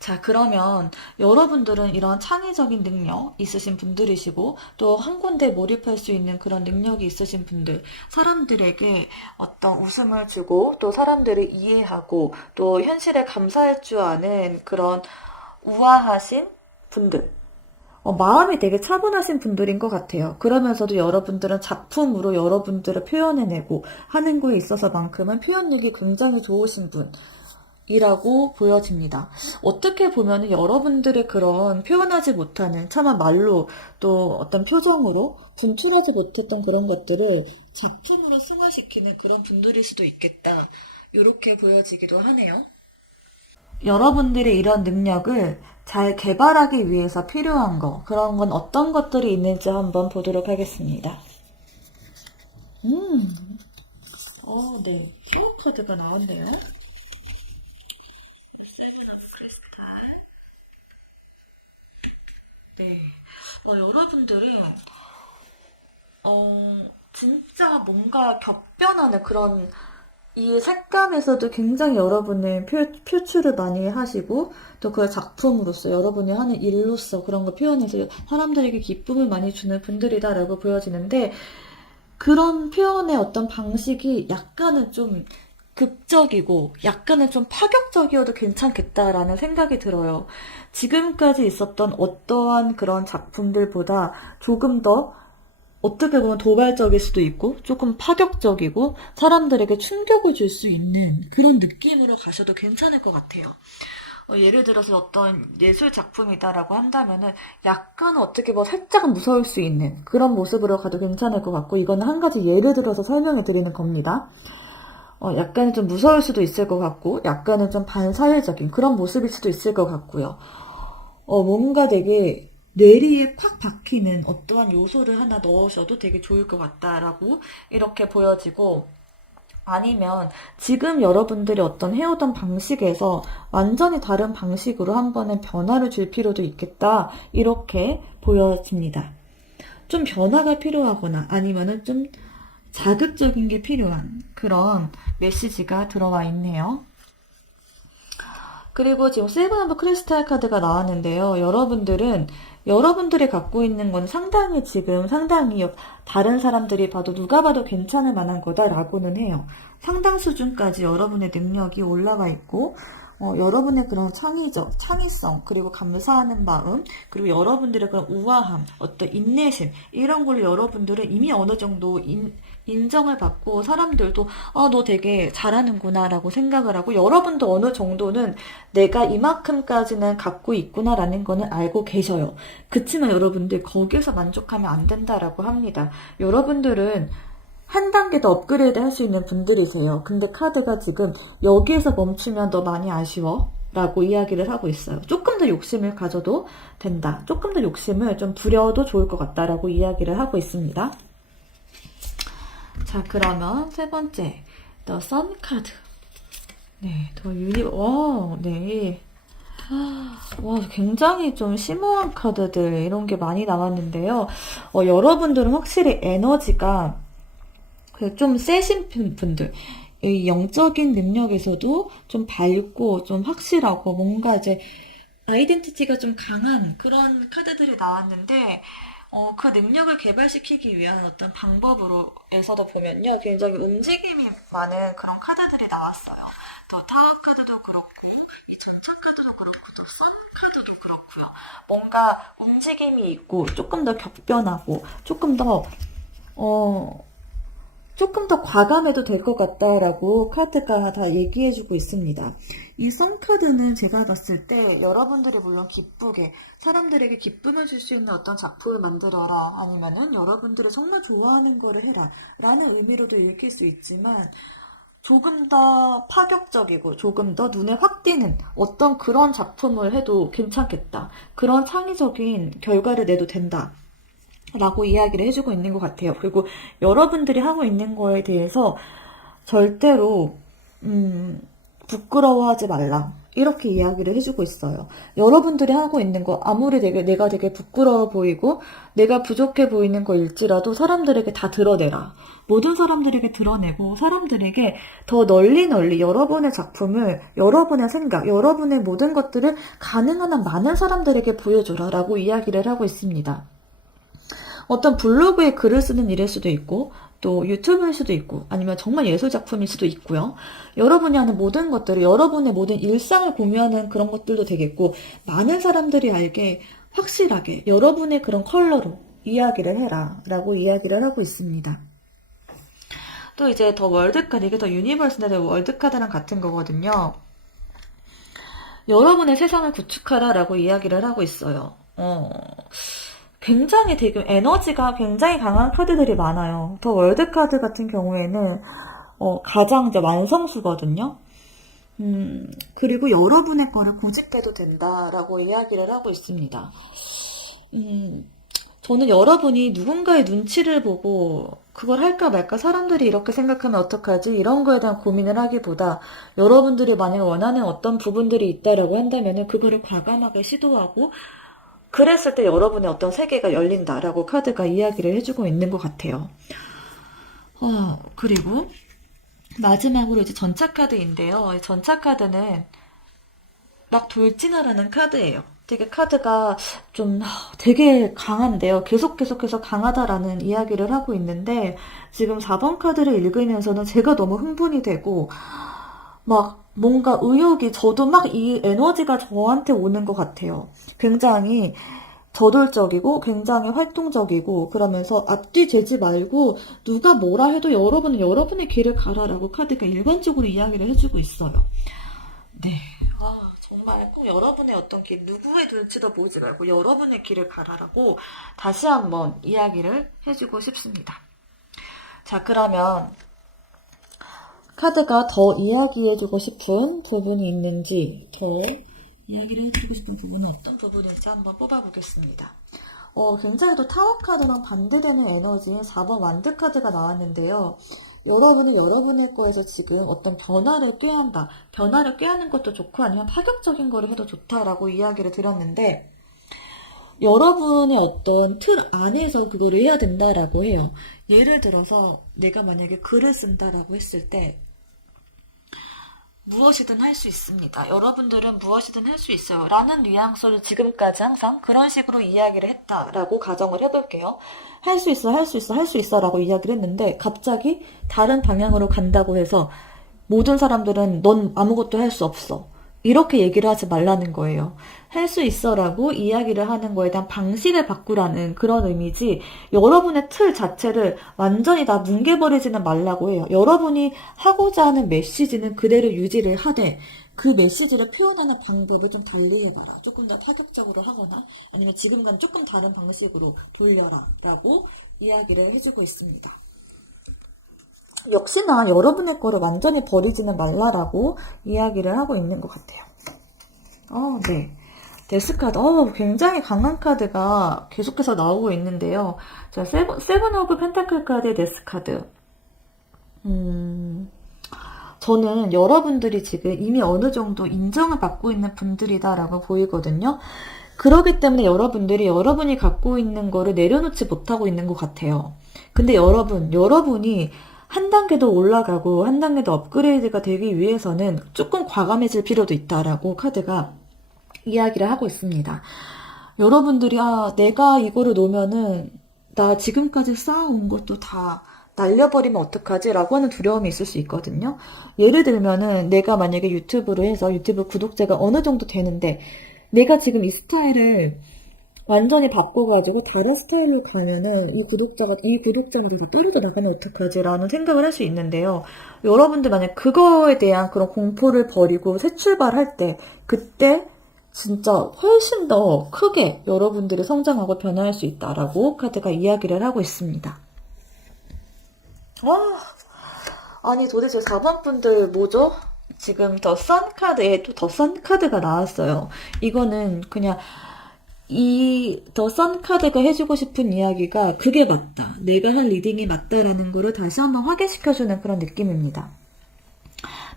자, 그러면 여러분들은 이런 창의적인 능력 있으신 분들이시고 또 한 군데 몰입할 수 있는 그런 능력이 있으신 분들, 사람들에게 어떤 웃음을 주고 또 사람들을 이해하고 또 현실에 감사할 줄 아는 그런 우아하신 분들, 마음이 되게 차분하신 분들인 것 같아요. 그러면서도 여러분들은 작품으로 여러분들을 표현해내고 하는 거에 있어서만큼은 표현력이 굉장히 좋으신 분이라고 보여집니다. 어떻게 보면 여러분들의 그런 표현하지 못하는, 차마 말로 또 어떤 표정으로 분출하지 못했던 그런 것들을 작품으로 승화시키는 그런 분들일 수도 있겠다, 이렇게 보여지기도 하네요. 여러분들의 이런 능력을 잘 개발하기 위해서 필요한 그런 건 어떤 것들이 있는지 한번 보도록 하겠습니다. 네. 쇼 카드가 나왔네요. 네. 여러분들이, 진짜 뭔가 격변하는 그런 이 색감에서도 굉장히 여러분의 표출을 많이 하시고 또 그 작품으로서 여러분이 하는 일로서 그런 거 표현해서 사람들에게 기쁨을 많이 주는 분들이다라고 보여지는데, 그런 표현의 어떤 방식이 약간은 좀 극적이고 약간은 좀 파격적이어도 괜찮겠다라는 생각이 들어요. 지금까지 있었던 어떠한 그런 작품들보다 조금 더 어떻게 보면 도발적일 수도 있고 조금 파격적이고 사람들에게 충격을 줄 수 있는 그런 느낌으로 가셔도 괜찮을 것 같아요. 예를 들어서 어떤 예술 작품이다라고 한다면은 약간 어떻게 뭐 살짝은 무서울 수 있는 그런 모습으로 가도 괜찮을 것 같고, 이거는 한 가지 예를 들어서 설명해 드리는 겁니다. 약간은 좀 무서울 수도 있을 것 같고 약간은 좀 반사회적인 그런 모습일 수도 있을 것 같고요. 뭔가 되게 뇌리에 콱 박히는 어떠한 요소를 하나 넣으셔도 되게 좋을 것 같다라고 이렇게 보여지고, 아니면 지금 여러분들이 어떤 해오던 방식에서 완전히 다른 방식으로 한 번은 변화를 줄 필요도 있겠다, 이렇게 보여집니다. 좀 변화가 필요하거나 아니면은 좀 자극적인 게 필요한 그런 메시지가 들어와 있네요. 그리고 지금 세븐 오브 크리스탈 카드가 나왔는데요. 여러분들이 갖고 있는 건 상당히 다른 사람들이 봐도 누가 봐도 괜찮을 만한 거다라고는 해요. 상당 수준까지 여러분의 능력이 올라와 있고 여러분의 그런 창의성, 그리고 감사하는 마음, 그리고 여러분들의 그런 우아함, 어떤 인내심, 이런 걸 여러분들은 이미 어느 정도 인정을 받고 사람들도 너 되게 잘하는구나 라고 생각을 하고 여러분도 어느 정도는 내가 이만큼까지는 갖고 있구나라는 거는 알고 계셔요. 그치만 여러분들 거기에서 만족하면 안 된다라고 합니다. 여러분들은 한 단계 더 업그레이드 할 수 있는 분들이세요. 근데 카드가 지금 여기에서 멈추면 너 많이 아쉬워 라고 이야기를 하고 있어요. 조금 더 욕심을 가져도 된다. 조금 더 욕심을 좀 부려도 좋을 것 같다라고 이야기를 하고 있습니다. 자, 그러면 세 번째, The Sun 카드. 네, 네. 와, 굉장히 좀 심오한 카드들, 이런 게 많이 나왔는데요. 여러분들은 확실히 에너지가 좀 세신 분들, 이 영적인 능력에서도 좀 밝고, 좀 확실하고, 뭔가 이제, 아이덴티티가 좀 강한 그런 카드들이 나왔는데, 그 능력을 개발시키기 위한 어떤 방법으로에서도 보면요, 굉장히 움직임이 많은 그런 카드들이 나왔어요. 또 타워 카드도 그렇고, 이 전차 카드도 그렇고, 또 선 카드도 그렇고요. 뭔가 움직임이 있고, 조금 더 격변하고, 조금 더 과감해도 될 것 같다라고 카드가 다 얘기해주고 있습니다. 이 썬카드는 제가 봤을 때 여러분들이 물론 기쁘게 사람들에게 기쁨을 줄 수 있는 어떤 작품을 만들어라 아니면은 여러분들이 정말 좋아하는 거를 해라 라는 의미로도 읽힐 수 있지만 조금 더 파격적이고 조금 더 눈에 확 띄는 어떤 그런 작품을 해도 괜찮겠다. 그런 창의적인 결과를 내도 된다. 라고 이야기를 해주고 있는 것 같아요. 그리고 여러분들이 하고 있는 거에 대해서 절대로 부끄러워하지 말라. 이렇게 이야기를 해주고 있어요. 여러분들이 하고 있는 거 아무리 내가 되게 부끄러워 보이고 내가 부족해 보이는 거일지라도 사람들에게 다 드러내라. 모든 사람들에게 드러내고 사람들에게 더 널리 여러분의 작품을, 여러분의 생각, 여러분의 모든 것들을 가능한 한 많은 사람들에게 보여줘라 라고 이야기를 하고 있습니다. 어떤 블로그에 글을 쓰는 일일 수도 있고 또 유튜브일 수도 있고 아니면 정말 예술작품일 수도 있고요. 여러분이 하는 모든 것들을 여러분의 모든 일상을 공유하는 그런 것들도 되겠고 많은 사람들이 알게 확실하게 여러분의 그런 컬러로 이야기를 해라 라고 이야기를 하고 있습니다. 또 이제 더 월드카드, 이게 더 유니버스인데 월드카드랑 같은 거거든요. 여러분의 세상을 구축하라 라고 이야기를 하고 있어요. 굉장히 되게 에너지가 굉장히 강한 카드들이 많아요. 더 월드카드 같은 경우에는 가장 이제 완성수거든요. 그리고 여러분의 거를 고집해도 된다라고 이야기를 하고 있습니다. 저는 여러분이 누군가의 눈치를 보고 그걸 할까 말까 사람들이 이렇게 생각하면 어떡하지 이런 거에 대한 고민을 하기보다 여러분들이 만약에 원하는 어떤 부분들이 있다라고 한다면 그거를 과감하게 시도하고 그랬을 때 여러분의 어떤 세계가 열린다라고 카드가 이야기를 해주고 있는 것 같아요. 그리고 마지막으로 이제 전차 카드인데요. 전차 카드는 막 돌진하라는 카드예요. 되게 카드가 좀 되게 강한데요. 계속해서 강하다라는 이야기를 하고 있는데 지금 4번 카드를 읽으면서는 제가 너무 흥분이 되고 막 뭔가 의욕이 저도 막 이 에너지가 저한테 오는 것 같아요. 굉장히 저돌적이고 굉장히 활동적이고 그러면서 앞뒤 재지 말고 누가 뭐라 해도 여러분은 여러분의 길을 가라라고 카드가 일관적으로 이야기를 해주고 있어요. 네. 정말 꼭 여러분의 어떤 길, 누구의 눈치도 보지 말고 여러분의 길을 가라라고 다시 한번 이야기를 해주고 싶습니다. 자, 그러면 카드가 더 이야기해주고 싶은 부분이 있는지, 더 이야기를 해주고 싶은 부분은 어떤 부분인지 한번 뽑아보겠습니다. 굉장히 또 타워 카드랑 반대되는 에너지인 4번 완드 카드가 나왔는데요. 여러분은 여러분의 거에서 지금 어떤 변화를 꾀한다. 변화를 꾀하는 것도 좋고 아니면 파격적인 거를 해도 좋다라고 이야기를 드렸는데 여러분의 어떤 틀 안에서 그거를 해야 된다라고 해요. 예를 들어서 내가 만약에 글을 쓴다라고 했을 때 무엇이든 할 수 있습니다. 여러분들은 무엇이든 할 수 있어요. 라는 뉘앙스를 지금까지 항상 그런 식으로 이야기를 했다라고 가정을 해볼게요. 할 수 있어 라고 이야기를 했는데 갑자기 다른 방향으로 간다고 해서 모든 사람들은 넌 아무것도 할 수 없어. 이렇게 얘기를 하지 말라는 거예요. 할 수 있어라고 이야기를 하는 거에 대한 방식을 바꾸라는 그런 의미지, 여러분의 틀 자체를 완전히 다 뭉개버리지는 말라고 해요. 여러분이 하고자 하는 메시지는 그대로 유지를 하되 그 메시지를 표현하는 방법을 좀 달리 해봐라. 조금 더 파격적으로 하거나 아니면 지금과는 조금 다른 방식으로 돌려라 라고 이야기를 해주고 있습니다. 역시나 여러분의 거를 완전히 버리지는 말라라고 이야기를 하고 있는 것 같아요. 네. 데스카드, 굉장히 강한 카드가 계속해서 나오고 있는데요. 자, 세븐 오브 펜타클 카드의 데스카드. 저는 여러분들이 지금 이미 어느 정도 인정을 받고 있는 분들이다라고 보이거든요. 그렇기 때문에 여러분이 갖고 있는 거를 내려놓지 못하고 있는 것 같아요. 근데 여러분이 한 단계 더 올라가고 한 단계 더 업그레이드가 되기 위해서는 조금 과감해질 필요도 있다라고 카드가 이야기를 하고 있습니다. 여러분들이 내가 이거를 놓으면은 나 지금까지 쌓아온 것도 다 날려버리면 어떡하지? 라고 하는 두려움이 있을 수 있거든요. 예를 들면은 내가 만약에 유튜브로 해서 유튜브 구독자가 어느 정도 되는데 내가 지금 이 스타일을 완전히 바꿔가지고 다른 스타일로 가면은 이 구독자가 다 떨어져 나가면 어떡하지? 라는 생각을 할 수 있는데요. 여러분들 만약 그거에 대한 그런 공포를 버리고 새 출발할 때, 그때 진짜 훨씬 더 크게 여러분들이 성장하고 변화할 수 있다라고 카드가 이야기를 하고 있습니다. 아니 도대체 4번 분들 뭐죠? 지금 더 선 카드에 또 더 선 카드가 나왔어요. 이거는 그냥 이 더 선 카드가 해주고 싶은 이야기가 그게 맞다. 내가 한 리딩이 맞다라는 거를 다시 한번 확인시켜주는 그런 느낌입니다.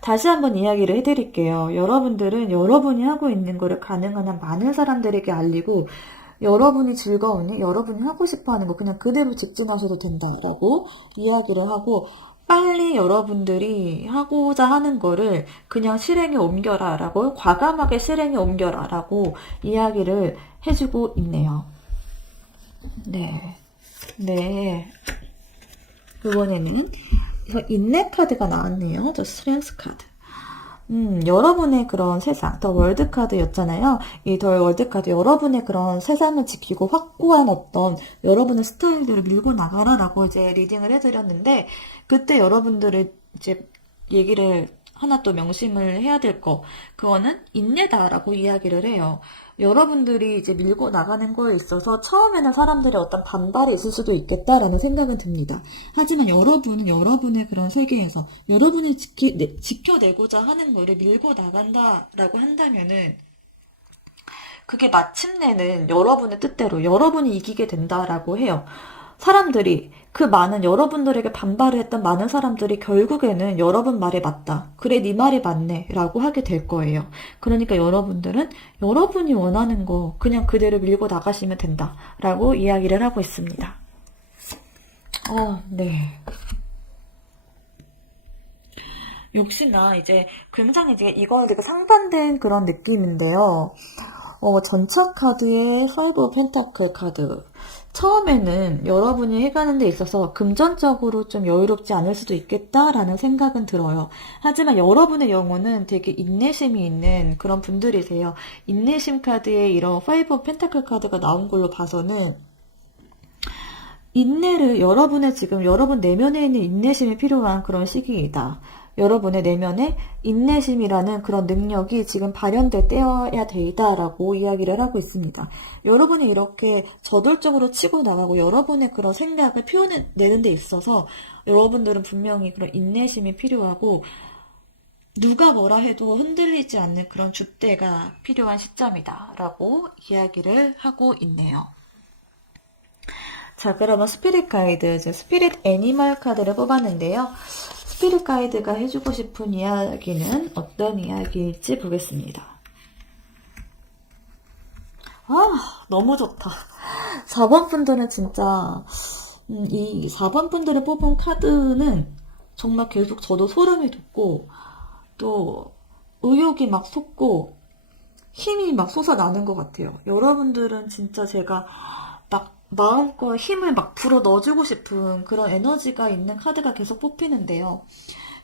다시 한번 이야기를 해드릴게요. 여러분들은 여러분이 하고 있는 거를 가능한 한 많은 사람들에게 알리고 여러분이 즐거우니 여러분이 하고 싶어하는 거 그냥 그대로 직진하셔도 된다라고 이야기를 하고 빨리 여러분들이 하고자 하는 거를 그냥 실행에 옮겨라 라고 과감하게 실행에 옮겨라 라고 이야기를 해주고 있네요. 네. 이번에는 인내 카드가 나왔네요. 저 스트렝스 카드. 여러분의 그런 세상, 더 월드 카드였잖아요. 이 더 월드 카드, 여러분의 그런 세상을 지키고 확고한 어떤 여러분의 스타일들을 밀고 나가라라고 이제 리딩을 해드렸는데, 그때 여러분들을 이제 얘기를 하나 또 명심을 해야 될 거, 그거는 인내다라고 이야기를 해요. 여러분들이 이제 밀고 나가는 거에 있어서 처음에는 사람들의 어떤 반발이 있을 수도 있겠다라는 생각은 듭니다. 하지만 여러분은 여러분의 그런 세계에서 여러분이 지켜내고자 하는 거를 밀고 나간다라고 한다면은 그게 마침내는 여러분의 뜻대로 여러분이 이기게 된다라고 해요. 사람들이 그 많은 여러분들에게 반발을 했던 많은 사람들이 결국에는 여러분 말이 맞다. 그래 네 말이 맞네 라고 하게 될 거예요. 그러니까 여러분들은 여러분이 원하는 거 그냥 그대로 밀고 나가시면 된다 라고 이야기를 하고 있습니다. 네. 역시나 이제 굉장히 이제 이거는 되게 상반된 그런 느낌인데요. 전차 카드의 5 펜타클 카드. 처음에는 여러분이 해가는 데 있어서 금전적으로 좀 여유롭지 않을 수도 있겠다라는 생각은 들어요. 하지만 여러분의 영혼은 되게 인내심이 있는 그런 분들이세요. 인내심 카드에 이런 5 펜타클 카드가 나온 걸로 봐서는 인내를 여러분 내면에 있는 인내심이 필요한 그런 시기이다. 여러분의 내면에 인내심이라는 그런 능력이 지금 발현될 때여야 되다라고 이야기를 하고 있습니다. 여러분이 이렇게 저돌적으로 치고 나가고 여러분의 그런 생각을 표현해내는 데 있어서 여러분들은 분명히 그런 인내심이 필요하고 누가 뭐라 해도 흔들리지 않는 그런 줏대가 필요한 시점이다 라고 이야기를 하고 있네요. 자, 그러면 스피릿 가이드, 스피릿 애니멀 카드를 뽑았는데요. 스피릿 가이드가 해주고 싶은 이야기는 어떤 이야기일지 보겠습니다. 너무 좋다. 4번 분들은 진짜 이 4번 분들을 뽑은 카드는 정말 계속 저도 소름이 돋고 또 의욕이 막 솟고 힘이 막 솟아나는 것 같아요. 여러분들은 진짜 제가 막 마음껏 힘을 막 불어 넣어주고 싶은 그런 에너지가 있는 카드가 계속 뽑히는데요.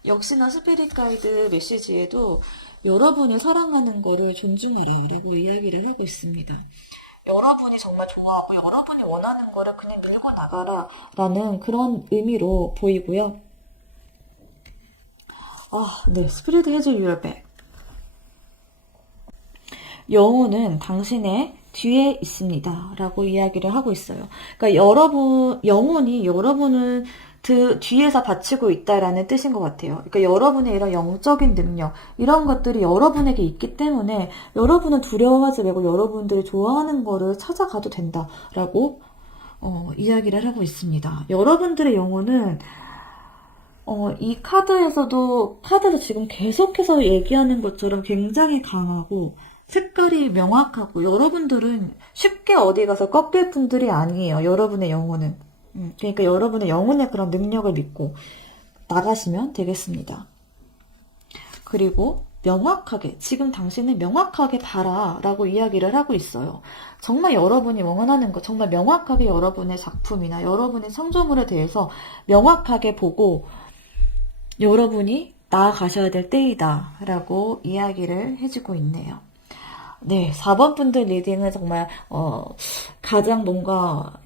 역시나 스피릿 가이드 메시지에도 여러분이 사랑하는 거를 존중하라라고 이야기를 하고 있습니다. 여러분이 정말 좋아하고 여러분이 원하는 거를 그냥 밀고 나가라라는 그런 의미로 보이고요. 네. Spirit has your back. 영혼은 당신의 뒤에 있습니다. 라고 이야기를 하고 있어요. 그러니까 영혼이 여러분을 뒤에서 받치고 있다라는 뜻인 것 같아요. 그러니까 여러분의 이런 영적인 능력, 이런 것들이 여러분에게 있기 때문에 여러분은 두려워하지 말고 여러분들이 좋아하는 거를 찾아가도 된다라고 이야기를 하고 있습니다. 여러분들의 영혼은 이 카드에서 지금 계속해서 얘기하는 것처럼 굉장히 강하고 색깔이 명확하고 여러분들은 쉽게 어디 가서 꺾일 분들이 아니에요. 여러분의 영혼은. 그러니까 여러분의 영혼의 그런 능력을 믿고 나가시면 되겠습니다. 그리고 명확하게, 지금 당신은 명확하게 봐라 라고 이야기를 하고 있어요. 정말 여러분이 원하는 것, 정말 명확하게 여러분의 작품이나 여러분의 창조물에 대해서 명확하게 보고 여러분이 나아가셔야 될 때이다 라고 이야기를 해주고 있네요. 네, 4번 분들 리딩은 정말 가장 뭔가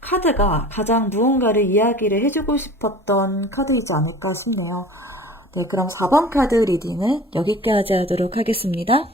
카드가 가장 무언가를 이야기를 해주고 싶었던 카드이지 않을까 싶네요. 네, 그럼 4번 카드 리딩은 여기까지 하도록 하겠습니다.